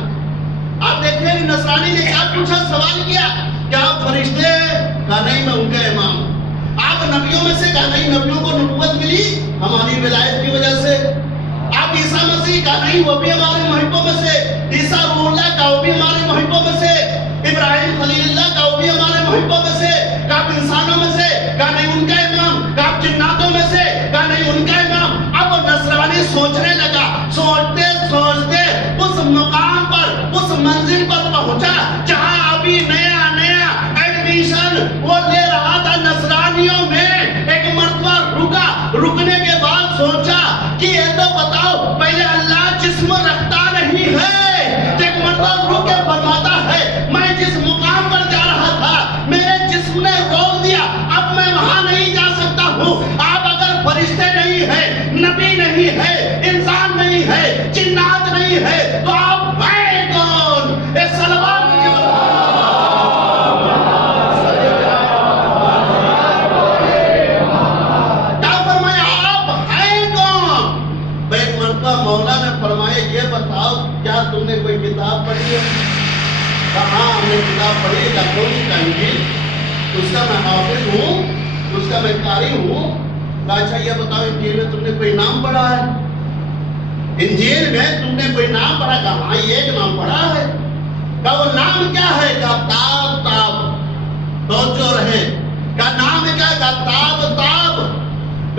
آپ دیکھیں کہ نصرانی نے کیا پوچھا، سوال کیا، کیا آپ فرشتے ہیں؟ کہا نہیں میں ان کا امام ہوں۔ آپ نبیوں میں سے؟ کہا نہیں نبیوں کو نبوت ملی ہماری ولایت کی وجہ سے۔ آپ عیسیٰ مسیح؟ کہا نہیں وہ بھی ہمارے محبوں میں سے۔ عیسیٰ روح اللہ کا، وہ بھی ہمارے محبوں میں سے۔ ابراہیم خلیل اللہ کا، وہ بھی ہمارے محبوں میں سے۔ کہا آپ انسانوں میں سے؟ کہا نہیں ان کا امام۔ کہا آپ جناتوں میں سے؟ کہا نہیں ان کا امام۔ اب نصرانی سوچنے لگا، سوچتے سوچتے اس مقام پر، اس منزل پر پہنچا جہاں ابھی نیا نیا ایڈمیشن وہ لے رہا تھا نصرانیوں میں۔ ایک مرتبہ رکا، رکنے کے بعد سوچا کہ یہ تو بتاؤ پہلے اللہ جسم رکھتا نہیں ہے؟ ایک مرتبہ رک کے فرماتا ہے میں جس مقام پر جا رہا تھا میرے جسم نے روک دیا، اب میں وہاں نہیں جا سکتا ہوں۔ آپ اگر فرشتے نہیں ہیں، نبی نہیں ہے، انسان نہیں ہے، جنات نہیں ہے، تو آپ ہیں کون؟ اے صلوات مولا نے فرمایا یہ بتاؤ کیا تم نے کوئی کتاب پڑھی ہے؟ کہا ہم نے کتاب پڑھی ہے۔ کون سی؟ انجیل، اس کا میں حافظ ہوں، اس کا میں قاری ہوں۔ کہا اچھا یہ بتاؤ انجیل میں تم نے کوئی نام پڑھا ہے؟ انجیل میں تم نے کوئی نام پڑھا؟ کہا ہاں یہ ایک نام پڑھا ہے۔ کہا وہ نام کیا ہے؟ کہا تاب تاب، توجہ رہے، کہا نام کیا؟ کہا تاب تاب۔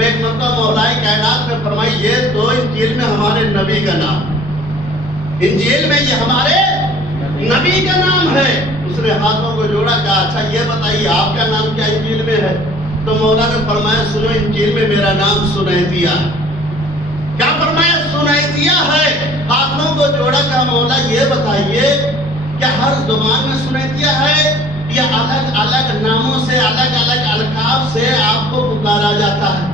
ایک مرتبہ مولا کائنات نے فرمائی یہ تو انجیل میں ہمارے نبی کا نام، انجیل میں یہ ہمارے نبی کا نام ہے۔ اس نے ہاتھوں کو جوڑا، کہا اچھا یہ بتائیے آپ کا نام کیا انجیل میں ہے؟ تو مولا نے فرمایا سنو انجیل میں میرا نام سنیتیہ۔ کیا فرمایا؟ سنیتیہ ہے۔ ہاتھوں کو جوڑا، کہا مولا یہ بتائیے کیا ہر زبان میں سنیتیہ ہے یا الگ الگ ناموں سے، الگ الگ القاب سے آپ کو پکارا جاتا ہے؟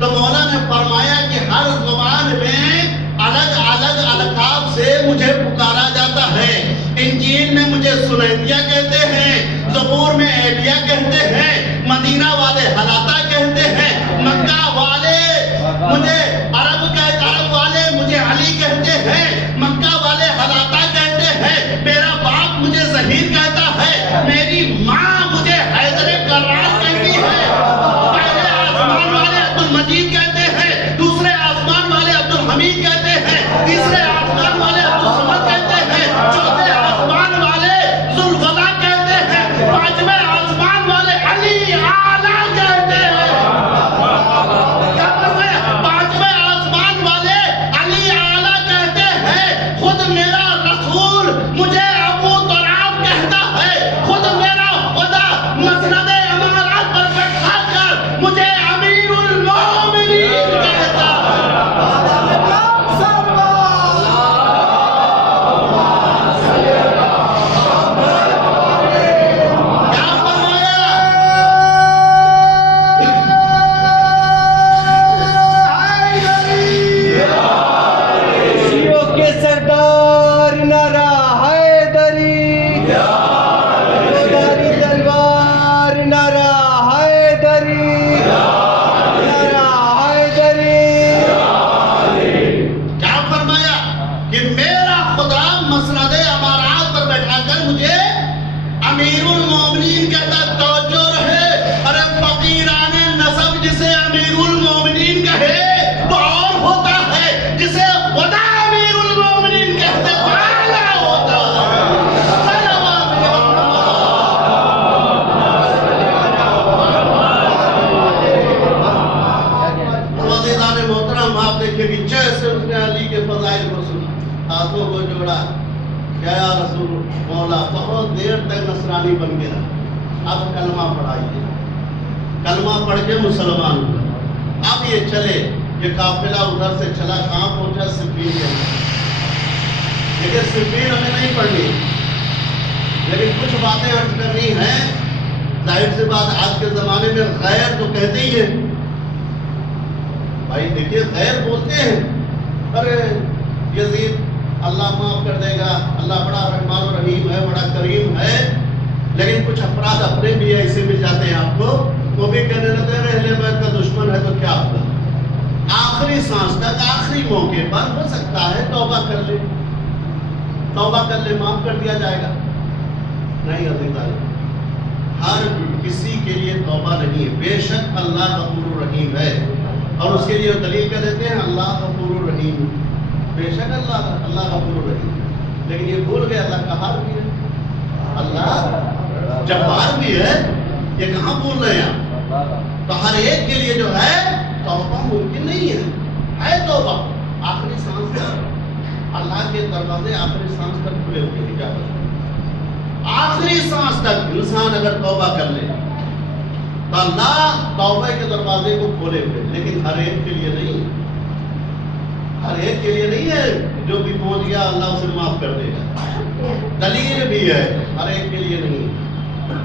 تو مولا نے فرمایا کہ ہر زبان میں الگ الگ القاب سے مجھے پکارا جاتا ہے۔ انجیل میں مجھے سنیتیہ کہتے ہیں، زبور میں ایلیا کہتے ہیں، مدینہ والے حلاتا کہتے ہیں، مکہ والے مجھے عرب والے مجھے علی کہتے ہیں، مکہ والے حلاتا کہتے ہیں، میرا باپ مجھے ظہیر کہتا ہے، میری ماں مجھے حیدر کراس کہتی ہے۔ پہلے آسمان والے مجید کہتے ہیں، دوسرے آسمان والے عبد الحمید کہتے ہیں، تیسرے آسمان والے عبد الصمد کہتے ہیں، چوتھے آسمان والے ذوالفضا کہتے ہیں، پانچویں آسمان والے علی اعلیٰ امیر المومنین کہتا توجہ رہے، ارے فقیران نسب جسے امیر المومنین کہے تو اور ہوتا ہے، جسے خدا امیر المومنین کہتے والا ہوتا ہے۔ عزیزان محترم، آپ دیکھیں کہ جیسے اس نے علی کے فضائل کو سنا، ہاتھوں کو جوڑا، یا رسول مولا، بہت دیر تک نصرانی بن کے رہا، اب کلمہ پڑھائیے، کلمہ پڑھ کے مسلمان ہوا۔ اب یہ چلے، یہ قافلہ ادھر سے چلا، کہاں پہنچا؟ صفین کے اندر۔ لیکن صفین ہمیں نہیں پڑھنی، لیکن کچھ باتیں عرض کرنی ہیں۔ ظاہر سی بات، آج کے زمانے میں غیر تو کہتے ہی ہیں بھائی، دیکھیے غیر بولتے ہیں، ارے یزید اللہ معاف کر دے گا، اللہ بڑا رحمان و رحیم ہے، بڑا کریم ہے، لیکن کچھ افراد اپنے بھی ایسے مل جاتے ہیں آپ کو، وہ بھی کہنے لگتے ہیں اہل بیت کا دشمن ہے تو کیا ہوگا؟ آخری سانس تک، آخری موقع پر ہو سکتا ہے توبہ کر لے، توبہ کر لے، معاف کر دیا جائے گا۔ نہیں عزیزان، ہر کسی کے لیے توبہ نہیں ہے۔ بے شک اللہ غفور الرحیم ہے، اور اس کے لیے دلیل کیا دیتے ہیں؟ اللہ غفور الرحیم، بے شک اللہ غفور الرحیم، لیکن یہ بھول گئے اللہ قہار بھی ہے، اللہ جبار بھی ہے، یہ کہاں بھول رہے ہیں؟ تو ہر ایک کے لیے جو ہے توبہ ممکن نہیں ہے توبہ آخری سانس تک، اللہ کے دروازے آخری سانس تک کھلے ہوئے ہیں، کیا آخری سانس تک انسان اگر توبہ کر لے تو اللہ توبہ کے دروازے کو کھولے ہوئے، لیکن ہر ایک کے لیے نہیں، ہر ایک کے لیے نہیں ہے، جو بھی پہنچ گیا اللہ اسے معاف کر دے گا۔ دلیل بھی ہے، ہر ایک کے لیے نہیں۔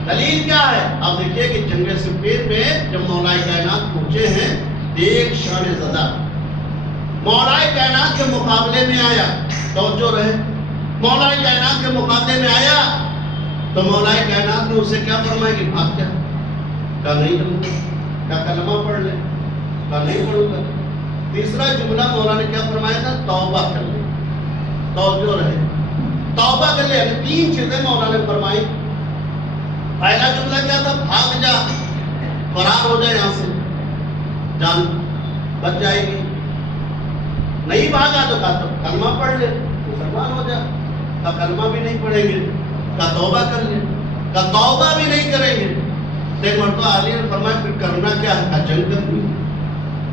دلیل کیا ہے؟ آپ دیکھیے کہ جنگ صفین میں جب مولا کائنات پہنچے ہیں، ایک شان زدہ مولا کائنات کے مقابلے میں آیا، توجہ رہے، مولا کائنات کے مقابلے میں آیا تو مولا کائنات نے اسے کیا فرمایا کہ بھاگ جا، کہا نہیں کروں گا، کہا کلمہ پڑھ لے، کہا نہیں پڑھوں گا۔ تیسرا جملہ مولا نے کیا فرمایا تھا؟ توبہ کر لے، توجہ رہے، توبہ کر لے۔ تین چیزیں مولا نے فرمائی۔ پہلا جملہ کیا تھا؟ بھاگ جا، فرار ہو جائے یہاں سے، جان بچ جائے گی۔ نہیں بھاگا تو کہا کلمہ پڑھ لے، مسلمان ہو جا، کہا کلمہ بھی نہیں پڑھیں گے، کہا توبہ کر لے، کہا توبہ بھی نہیں کریں گے۔ ایک مرتبہ علی نے فرمایا پھر کرنا کیا ہے؟ کہا جنگ کرنی،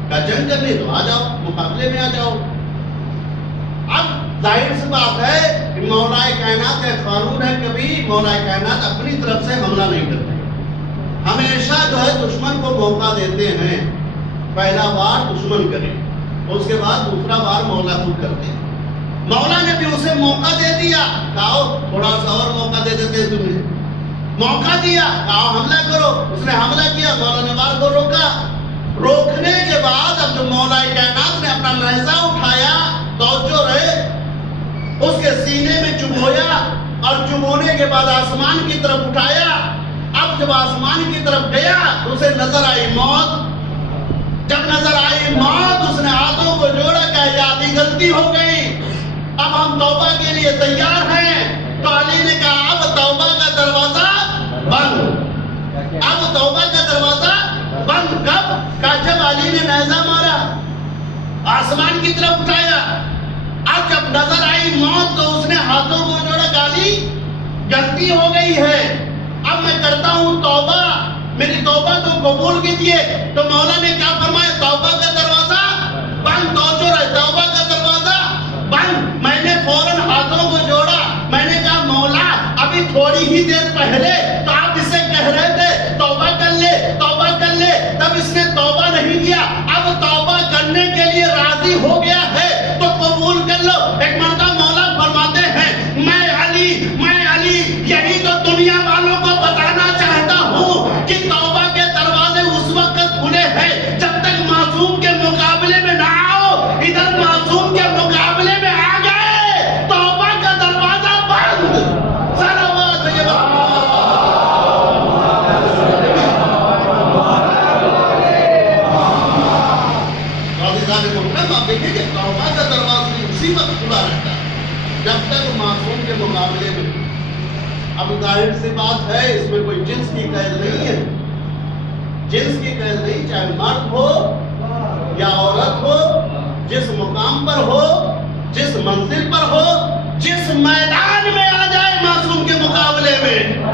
کہا جنگ کرنی تو آ جاؤ، مقابلے میں آ جاؤ۔ اب ظاہر سی بات ہے کہ مولا کائنات کا قانون ہے، کبھی مولا کائنات اپنی طرف سے حملہ نہیں کرتے، ہمیشہ جو ہے دشمن کو موقع دیتے ہیں، پہلا بار دشمن کرے، اس کے بعد دوسرا بار مولا خود کرتے ہیں۔ مولا نے بھی اسے موقع دے دیا، کہا تھوڑا سا اور موقع دے دیتے ہیں تمہیں، موقع دیا، کہا حملہ کرو، اس نے حملہ کیا، مولا نے وار کو روکا، روکنے کے بعد اب جو مولا کائنات نے اپنا لہجہ اٹھایا، توجہ رہے، اس کے سینے میں چبھویا، اور چبھونے کے بعد آسمان کی طرف اٹھایا۔ اب جب آسمان کی طرف گیا تو اسے نظر آئی موت، جب نظر آئی موت اس نے ہاتھوں کو جوڑا، کہ یہ آدھی غلطی ہو گئی، اب ہم توبہ کے لیے تیار ہیں۔ تو علی نے کہا اب توبہ کا دروازہ بند، اب توبہ کا دروازہ بند۔ کب؟ کہ جب علی نے نیزہ مارا، آسمان کی طرف اٹھایا، اب جب نظر آئی موت تو اس نے ہاتھوں کو جوڑا، کہ علی غلطی ہو گئی ہے، اب میں کرتا ہوں توبہ، میری توبہ تو قبول کیجیے۔ تو مولا نے کیا فرمایا؟ توبہ کا دروازہ بند، توجہ رہے، توبہ کا دروازہ بند۔ میں نے فوراً ہاتھوں کو جوڑا، میں نے کہا مولا ابھی تھوڑی ہی دیر پہلے تو آپ اسے کہہ رہے تھے توبہ کر لے، توبہ کر لے، تب اس نے توبہ نہیں کیا، اب توبہ کرنے کے لیے راضی ہو گیا ہے تو قبول کر لو۔ ایک مرتبہ مولا فرماتے ہیں میں علی یہی تو دنیا والوں کو بتانا چاہتا ہوں کہ توبہ کے دروازے اس وقت کھلے ہیں جب تک معصوم کے مقابلے میں نہ آؤ، ادھر معصوم کے مقابلے میں آ گئے، توبہ کا دروازہ بند۔ صلوات یہ آپ دیکھیں کہ ہے اس میں کوئی جنس کی قید نہیں ہے، جنس کی قید نہیں، چاہے مرد ہو یا عورت ہو، جس مقام پر ہو، جس منزل پر ہو، جس میدان میں آ جائے معصوم کے مقابلے میں،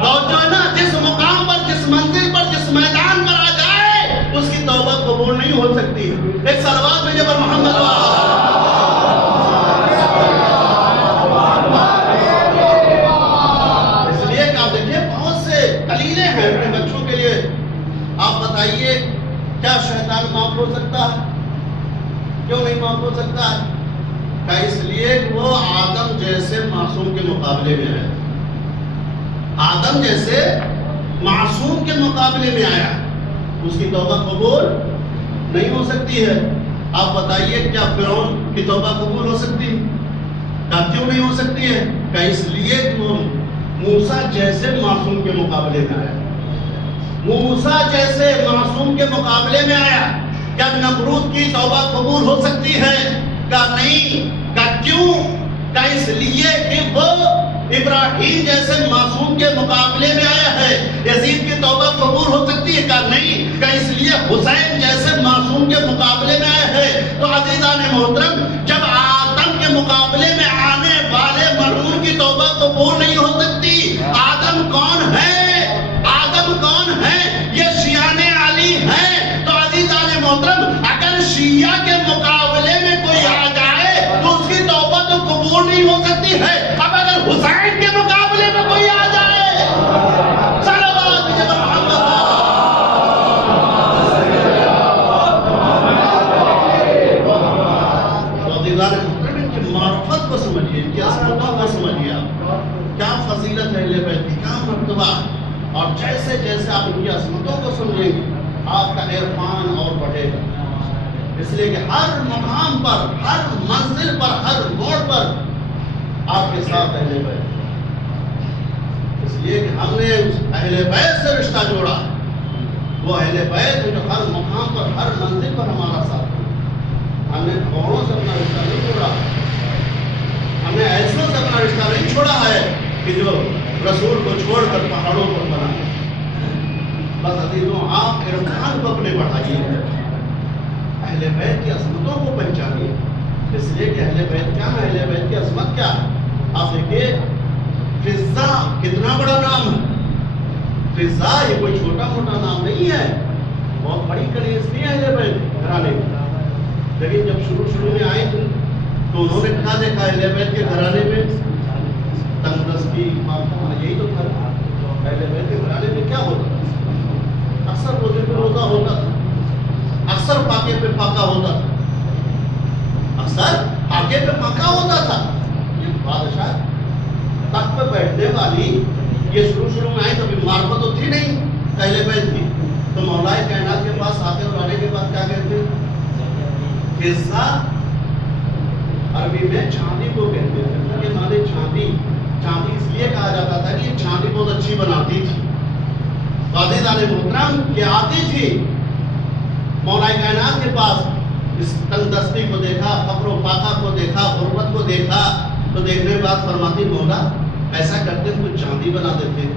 اور جو ہے نا جس مقام پر، جس منزل پر، جس میدان پر آ جائے اس کی توبہ قبول نہیں ہو سکتی۔ ایک صلوات میں جب محمد اس لیے کہ آپ دیکھیں بہت سے دلیلیں ہیں اپنے بچوں کے لیے۔ آپ بتائیے کیا شیطان معاف ہو سکتا ہے؟ کیوں نہیں معاف ہو سکتا ہے؟ کہ اس لیے کہ وہ آدم جیسے معصوم کے مقابلے میں آیا، آدم جیسے معصوم کے مقابلے میں آیا، اس کی توبہ قبول نہیں ہو سکتی ہے۔ آپ بتائیے کیا فرعون کی توبہ قبول ہو سکتی ہے؟ کیوں نہیں ہو سکتی ہے؟ کہ اس لیے کہ وہ موسیٰ جیسے معصوم کے مقابلے میں آیا، موسیٰ جیسے معصوم کے مقابلے میں آیا۔ کیا نمرود کی توبہ قبول ہو سکتی ہے؟ کہ نہیں۔ کہ کیوں؟ کہ اس لیے کہ وہ ابراہیم جیسے معصوم کے مقابلے میں آیا ہے۔ یزید کی توبہ قبول ہو سکتی ہے؟ کہ نہیں۔ کہ اس لیے حسین جیسے معصوم کے مقابلے میں آیا ہے۔ تو عزیزان محترم، جب آدم کے مقابلے میں آنے والے مرحوم کی توبہ قبول نہیں ہو سکتی، آدم کون ہے؟ آدم کون ہے؟ یہ شیعان علی ہیں۔ تو عزیزان محترم، اگر شیعہ کے مقابلے میں کوئی آ جائے تو اس کی توبہ تو قبول نہیں ہو سکتی ہے۔ اب اگر حسین کے مقابلے میں کوئی آ جائے، صلوات جب محمد کی معرفت کو سمجھیے، ان کی عظمتوں کو سمجھیے، آپ کیا فضیلت ہے اہل بیت کی، کیا مرتبہ، اور جیسے جیسے آپ ان کی عظمتوں کو سمجھیں گے آپ کا عرفان اور بڑھے گا۔ اس لیے کہ ہر مقام پر، ہر منزل پر، ہر موڑ پر آپ کے ساتھ اہل بیت، اس لیے کہ ہم نے اہل بیت سے رشتہ جوڑا ہے۔ وہ اہل بیت جو ہر مقام پر، ہر منزل پر ہمارا ساتھ ہے۔ ہم نے گھوڑوں سے اپنا رشتہ نہیں چھوڑا، ہم نے ایسوں سے اپنا رشتہ نہیں چھوڑا ہے کہ جو رسول کو چھوڑ کر پہاڑوں پر بنا۔ بس عزیزوں، آپ عرفان کو اپنے بڑھائیے، اہل بیت کی عظمتوں کو پہچانیے۔ اس لیے کہ اہل بیت کیا ہے، اہل بیت کی عظمت کیا ہے؟ آپ دیکھیے فضا کتنا بڑا نام ہے۔ فضا یہ کوئی چھوٹا موٹا نام نہیں ہے، بہت بڑی کنیستی ہے اہل بیت گھرانے کی۔ لیکن جب شروع میں آئے تھے تو انہوں نے کیا دیکھا؟ اہل بیت کے گھرانے میں تندرستی، یہی تو تھا۔ اہل بیت کے گھرانے میں کیا ہوتا تھا؟ اکثر روزے پہ روزہ ہوتا تھا، اکثر پاکے پہ پاکا ہوتا تھا، اکثر پاکے پہ پاکا ہوتا تھا۔ یہ بادشاہ تخت پہ بیٹھنے والی، یہ شروع میں آئی کبھی معرفت تو تھی نہیں اہل بیت کی، تو مولا کائنات کے پاس آتے اور آنے کے بعد کیا کہتے ہیں؟ فضہ عربی میں چاندی کو کہتے ہیں۔ یہ مانے چاندی، چاندی اس لیے کہا جاتا تھا کہ یہ چاندی بہت اچھی بناتی تھی۔ عزیزان محترم، یہ آتی تھی مولا کائنات کے پاس، اس تندرستی کو دیکھا، فقر و فاقہ کو دیکھا، غربت کو دیکھا، تو دیکھنے کے بعد فرماتی مولا ایسا کرتے ہیں تو چاندی بنا دیتے،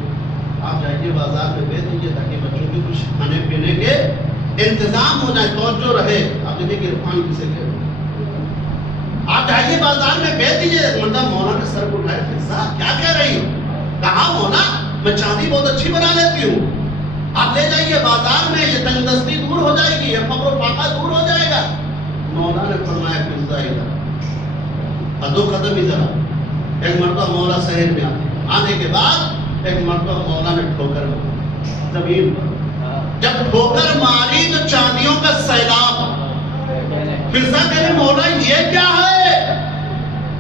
آپ جائیے بازار میں بیچ دیجیے تاکہ بچوں کے کچھ کھانے پینے کے انتظام ہو جائے، توجہ رہے۔ آپ دیکھیں کہ عرفان کسے کہتے ہیں، آپ جائیے بازار میں بیچ دیجیے۔ مطلب مولا نے سر کو اٹھایا، فضہ کیا کہہ رہی ہو؟ کہا مولا میں چاندی بہت اچھی بنا لیتی ہوں، آپ لے جائیے بازار میں، یہ تندرستی دور ہو جائے گی، یہ فقر و فاقہ دور ہو جائے گا۔ مولا نے فرمایا فضہ ادھر ادو قدم ادھر۔ ایک مرتبہ مولا شہر میں آنے کے بعد ایک مرتبہ مولا نے ٹھوکر ماری زمین پر۔ جب ٹھوکر ماری تو چاندیوں کا سیلاب۔ فضہ کہنے مولا یہ کیا ہے،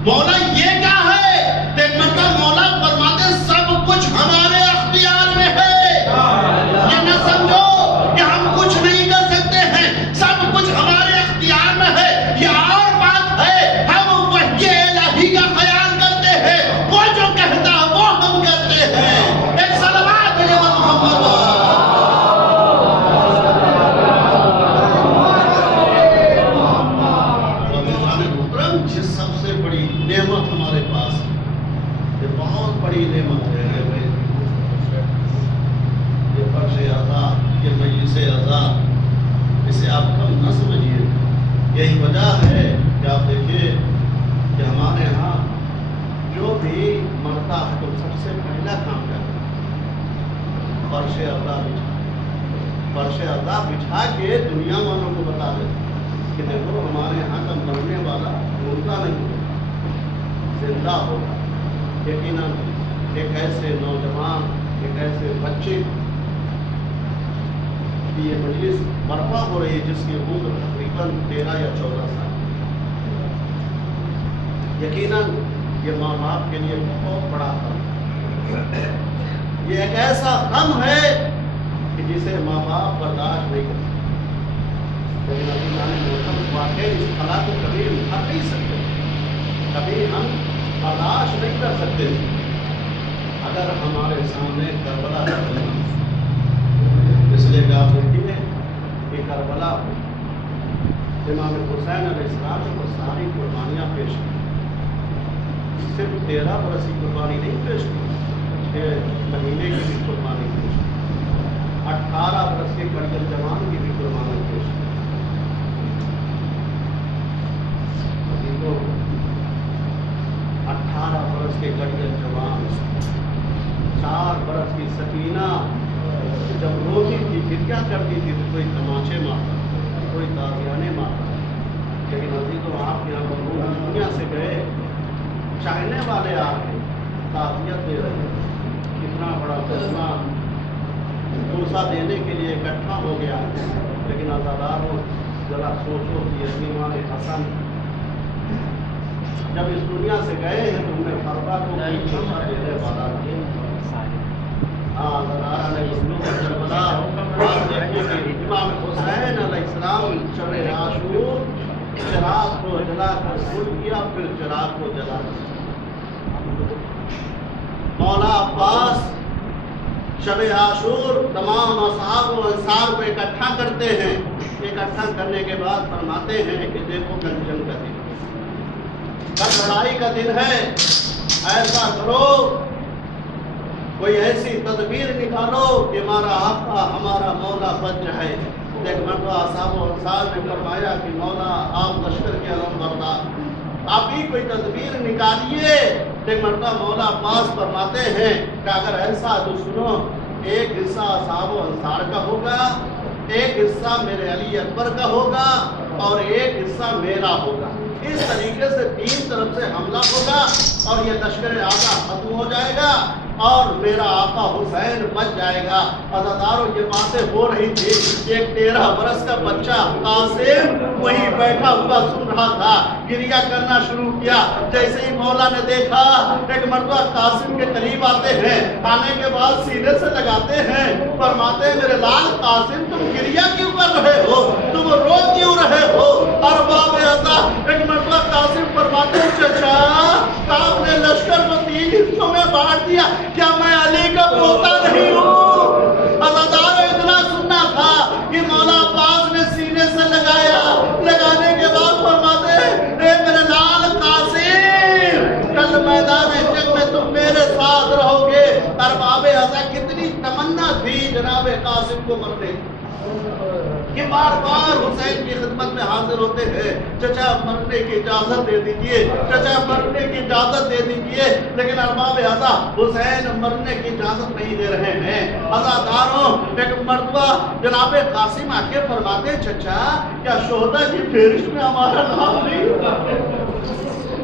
مولا یہ کیا ہے؟ ایک مرتبہ مولا فرماتے سب کچھ ہمارے اختیار میں ہے، یہ نہ سمجھو کہ ہم کچھ نہیں کر سکتے ہیں، سب کچھ ہمارے اختیار میں ہے۔ یہ اور بات ہے، ہم وحی الہی کا خیال کرتے ہیں، وہ جو کہتا ہے وہ ہم کرتے ہیں۔ ایک صلوات ہے محمد۔ جس سب سے بڑی نعمت ہمارے پاس فرش اللہ بچھا کے دنیا والوں کو بتا دے کہ دیکھو ہمارے یہاں کا مرنے والا مردہ نہیں ہوگا، زندہ ہوگا۔ یقیناً ایک ایسے نوجوان، ایک ایسے بچے کی یہ مجلس برپا ہو رہی ہے جس کی عمر تقریباً 13 یا 14 سال۔ یقیناً یہ ماں باپ کے لیے بہت بڑا غم ہے، یہ ایک ایسا غم ہے کہ جسے ماں باپ برداشت نہیں کر سکتے۔ لیکن ابھی محترم واقعی اس خلا کو کبھی اٹھا نہیں سکتے، کبھی ہم برداشت نہیں کر سکتے اگر ہمارے سامنے کربلا ہے۔ اس لیے کہ آپ دیکھیے کہ کربلا امام حسین علیہ السلام کو ساری قربانیاں پیش کی، صرف 13 برس کی قربانی نہیں پیش کی، 6 مہینے کی بھی قربانی پیش کی، 18 برس کے کڑیل جوان کی بھی قربانی پیش کی۔ 18 برس کے کڑیل جوان، 4 برس کی سکینہ جب روتی تھی پھر کیا کرتی تھی؟ کوئی تماچے مارتا، کوئی تازیانے مارتا۔ لیکن عزیزوں آپ یہاں پر دنیا سے گئے، چاہنے والے آ گئے، تعزیت دے رہے، کتنا بڑا جذبہ پرسہ دینے کے لیے اکٹھا ہو گیا۔ لیکن عزاداروں ذرا سوچو کہ امام حسن جب اس دنیا سے گئے ہیں تو انہیں فرقہ کو پرسہ دینے والا تھے۔ امام حسین علیہ السلام شب عاشور چراغ کو جلا کر گل کیا، پھر چراغ کو جلا کر مولا عباس شب عاشور تمام اصحاب و انصار کو اکٹھا کرتے ہیں۔ اکٹھا کرنے کے بعد فرماتے ہیں کہ دیکھو کل جنگ کا دن، کل لڑائی کا دن ہے، ایسا کرو کوئی ایسی تدبیر نکالو کہ ہمارا آقا ہمارا مولا بچ جائے۔ ایک مرتبہ اصحاب و انصار نے فرمایا کہ مولا آپ لشکر کے علم بردار، آپ ہی کوئی تدبیر نکالیے۔ ایک مرتبہ مولا عباس فرماتے ہیں کہ اگر ایسا تو سنو، ایک حصہ اصحاب و انصار کا ہوگا، ایک حصہ میرے علی اکبر کا ہوگا اور ایک حصہ میرا ہوگا۔ اس طریقے سے 3 طرف سے حملہ ہوگا اور یہ لشکر آقا ختم ہو جائے گا اور میرا آقا حسین بچ جائے گا۔ عزاداروں یہ باتیں ہو رہی تھی، ایک 13 برس کا بچہ قاسم وہیں بیٹھا ہوا سن رہا تھا، گریہ کرنا شروع کیا۔ جیسے ہی مولا نے دیکھا، ایک مرتبہ قاسم کے قریب آتے ہیں، آنے کے بعد سینے سے لگاتے ہیں، فرماتے ہیں میرے لال قاسم تم گریہ کیوں کر رہے ہو، تم رو کیوں رہے ہو؟ اور باب عطا ایک مرتبہ قاسم فرماتے ہیں چچا آپ نے لشکر کو 3 حصوں میں بانٹ دیا، کیا میں علی کا پوتا نہیں ہوں؟ عزادار اتنا سننا تھا کہ مولا عباس نے سینے سے لگایا، لگانے کے بعد فرماتے اے میرے لال قاسم کل میدان جنگ میں تم میرے ساتھ رہو گے۔ ارباب عطا کتنی تمنا تھی جناب قاسم کو مرنے کہ بار بار حسین کی خدمت میں حاضر ہوتے ہیں، چچا مرنے کی اجازت دے دیجئے، چچا مرنے کی اجازت دے دیجئے، لیکن ارباب عطا حسین مرنے کی اجازت نہیں دے رہے ہیں۔ عزاداروں ایک مرتبہ جناب قاسم آ کے فرماتے چچا کیا شہداء کی فہرست میں ہمارا نام نہیں ہے؟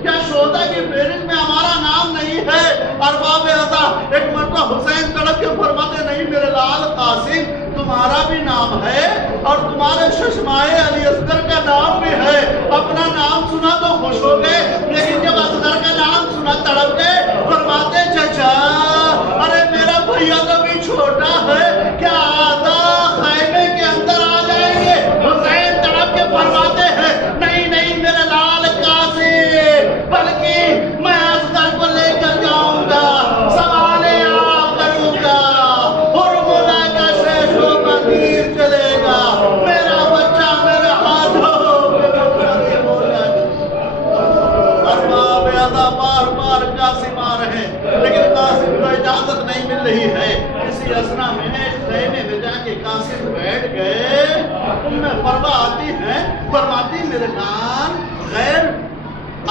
کیا شہداء کی فہرست میں ہمارا نام نہیں ہے؟ ارباب عطا ایک مرتبہ حسین تڑپ کے فرماتے نہیں میرے لال قاسم تمہارا بھی نام ہے اور تمہارے ششمائے علی اصغر کا نام بھی ہے۔ اپنا نام سنا تو خوش ہو گئے، لیکن جب اصغر کا نام سنا تڑپ گئے۔ فرماتے چچا ارے میرا بھیا تو بھی چھوٹا ہے، کیا آدھا خیمے کے اندر آ جائیں گے؟ حسین تڑپ کے فرماتے ہیں نہیں نہیں میرے لال قاسم، بلکہ میں اصغر کو لے کر جاؤں گا، سوال آپ کروں گا، ہرملا کا شیش و بدیر چلے گا، میرا بچہ میرے ہاتھوں ہو جائے۔ ارباب عطا بار بار قاسم آ رہے ہیں لیکن قاسم کو اجازت نہیں مل رہی ہے۔ اسی اسنا میں خیمے میں جا کے قاسم بیٹھ گئے، فرما آتی ہیں فرماتی میرے نام غیر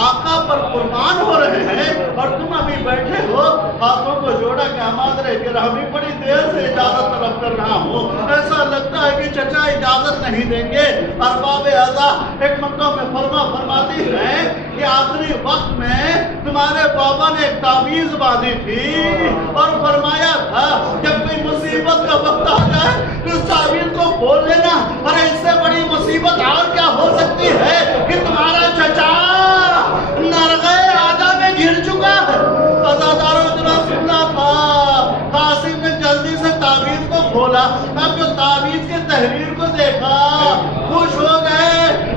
آقا پر قربان ہو رہے ہیں اور تم ابھی بیٹھے ہو ہاتھوں کو جوڑا کہ مادر لیکن ابھی بڑی دیر سے اجازت طلب کر رہا ہوں. ایسا لگتا ہے کہ چچا اجازت نہیں دیں گے. ارباب اعضا حکمتوں میں فرماتی ہیں کہ آخری وقت میں تمہارے بابا نے ایک تعویذ باندھی تھی اور فرمایا تھا جب کوئی مصیبت کا وقت آ جائے تو اس تعویذ کو کھول لینا. ارے اس سے بڑی مصیبت اور کیا ہو سکتی ہے کہ تمہارا چچا نرغے آدھا میں گر چکا ہے. عزاداروں اتنا سننا تھا. قاسم نے جلدی سے تعویذ کو کھولا. اب جو تعویذ کی تحریر کو دیکھا خوش ہو گئے.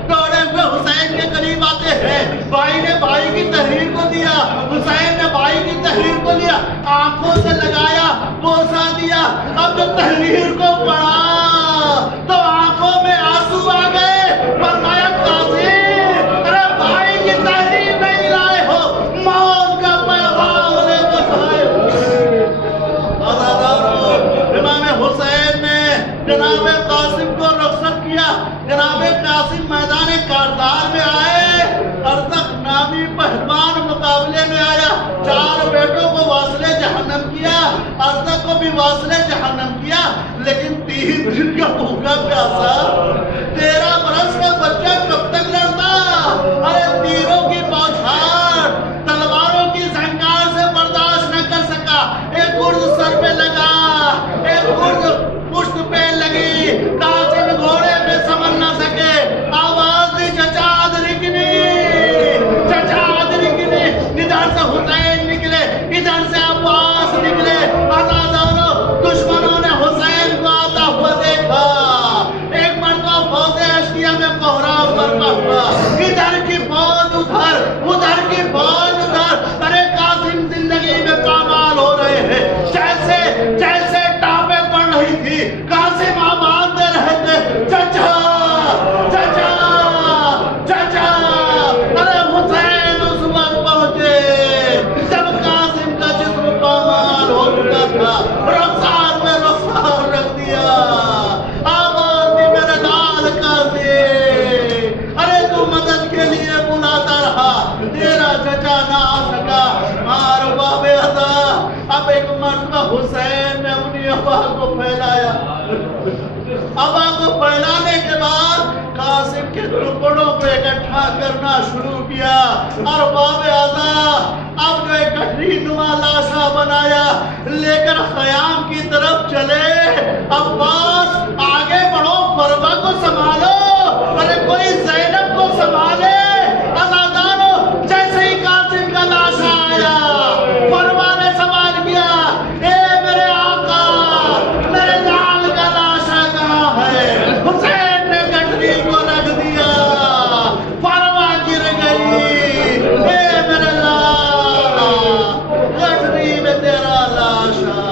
دوڑے ہوئے حسین کے قریب آتے ہیں. بھائی نے بھائی کی تحریر کو دیا, حسین نے بھائی کی تحریر کو لیا, آنکھوں سے لگایا, بوسا دیا. اب جو تحریر کو پڑھا تو آنکھوں میں آنسو آ گئے. فرمایا قاسم ارے بھائی کی تحریر نہیں لائے ہو, موت کا پیغام لے کر آئے ہو. امام حسین نے جناب قاسم کو رخصت کیا. جناب قاسم میدان کارزار میں آئے. ارزق نامی پہلوان مقابلے میں آیا. 4 بیٹوں کو واصل جہنم کیا, ارزق کو بھی واصل جہنم کیا. لیکن 3 دن کا بھوکا پیاسا 13 برس کا بچہ کب تک لڑتا. ارے تیروں کی بوچھار تلواروں کی زنگار سے برداشت نہ کر سکا. ایک گرز سر پہ لگا, ایک گرز پشت پہ لگی. قاسم گھوڑے پہ سنبھل نہ سکے. آواز دی چچا ادرکنی, چچا ادرکنی. ادھر سے حسین نکلے, ادھر سے عباس نکلے. عزاداروں دشمنوں نے حسین کو آتا ہوا دیکھا. ایک مرتبہ فوج اشکیا میں کوہرام برپا ہوا. ادھر کی فوج ادھر, ادھر کی فوج ادھر. ارے قاسم زندگی میں پامال ہو رہے ہیں. جیسے جیسے ٹاپیں پڑ رہی تھی قاسم آواز دے رہے تھے چچا چچا چچا. ارے حسین اس وقت پہنچے جب قاسم کا جسم پامال ہو چکا تھا. رخسار میں رخسار رکھ دیا. آواز دی میرے لال قاسم, ارے تو مدد کے لیے بلاتا رہا, تیرا چچا نہ آ سکا. مار باب اعضا. اب ایک مرتبہ حسین نے اپنی ابا کو پھیلایا. ابا کو پھیلانے کے بعد قاسم کے ٹکڑوں کو اکٹھا کرنا شروع کیا. اور باب اعضا اب جو ایک گٹھری نما لاشا بنایا لے کر خیام کی طرف چلے. عباس آگے بڑھو, فروا کو سنبھالو. ارے کوئی زینب کو سنبھالے. عزاداروں جیسے ہی قاسم کا لاشا آیا فروا نے سوال کیا, اے میرے آقا میرے لال کا لاشا کہاں ہے. حسین نے گٹری کو رکھ دیا. فروا گر گئی. اے میرے لال گٹری میں تیرا لاشا.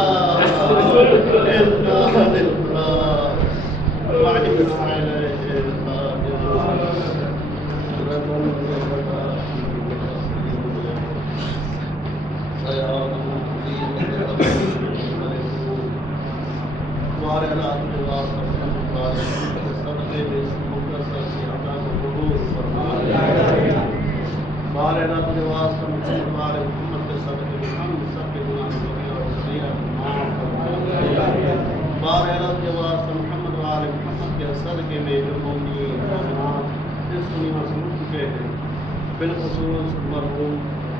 بالخصوص مرحوم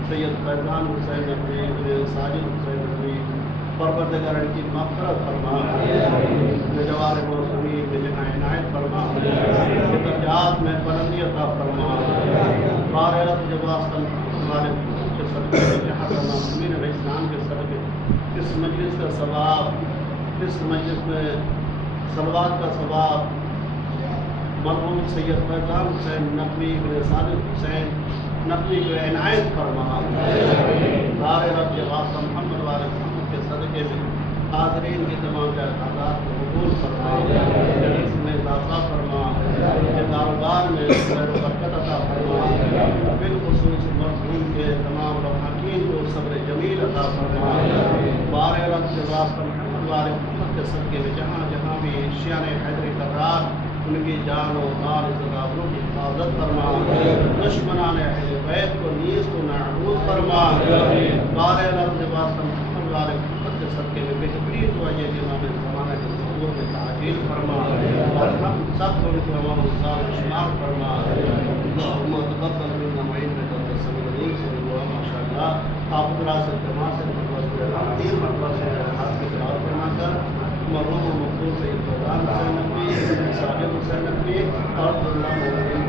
سید فیضان حسین نقوی, ساجد حسین نقوی, پروردگار ان کی مغفرت فرما. جوار موسمی میں عنایت فرما. درجات میں بلندی عطا فرما. بارحالت جواز ہمارے کے صدقے جہاں پر معصومین علیہ السلام کے صدقے اس مجلس کا ثواب, اس مجلس میں صلوات کا ثواب مرحوم سید فیضان حسین نقوی بن ساجد حسین نقوی کو عنایت فرما. بارحالت جواز محمد والے محمد کے صدقے میں حاضرین کی تمام جائزات کو قبول فرما. اس میں اضافہ فرما. کاروبار میں خیر و برکت عطا فرما. بالخصوص مرحوم کے تمام لواحقین کو صبر جمیل عطا فرما. بارحالت جواز محمد والے محمد کے صدقے میں جہاں جہاں بھی شیعہ حیدری کرار ان کی جان و مال عزت کی حفاظت فرما. دشمنان اہل بیت کو نیز کو نابود فرما. بارحالت جواز محمد والے محمد کے صدقے میں بہترین دعا یہ کہ امام زمانہ کے ظہور میں تعجیل فرما اور ہم سب کو ان کو امام الصالح شمار فرما اللہم تقبل منا وإنك أنت السميع العليم سے دعا ماشاءاللہ آپ دراست جماع سے تین مرتبہ سے ہاتھ کے سلام فرما کر مرحوم و مقبول سید فیضان حسین نقوی، صاحب حسین نقوی اور اللہ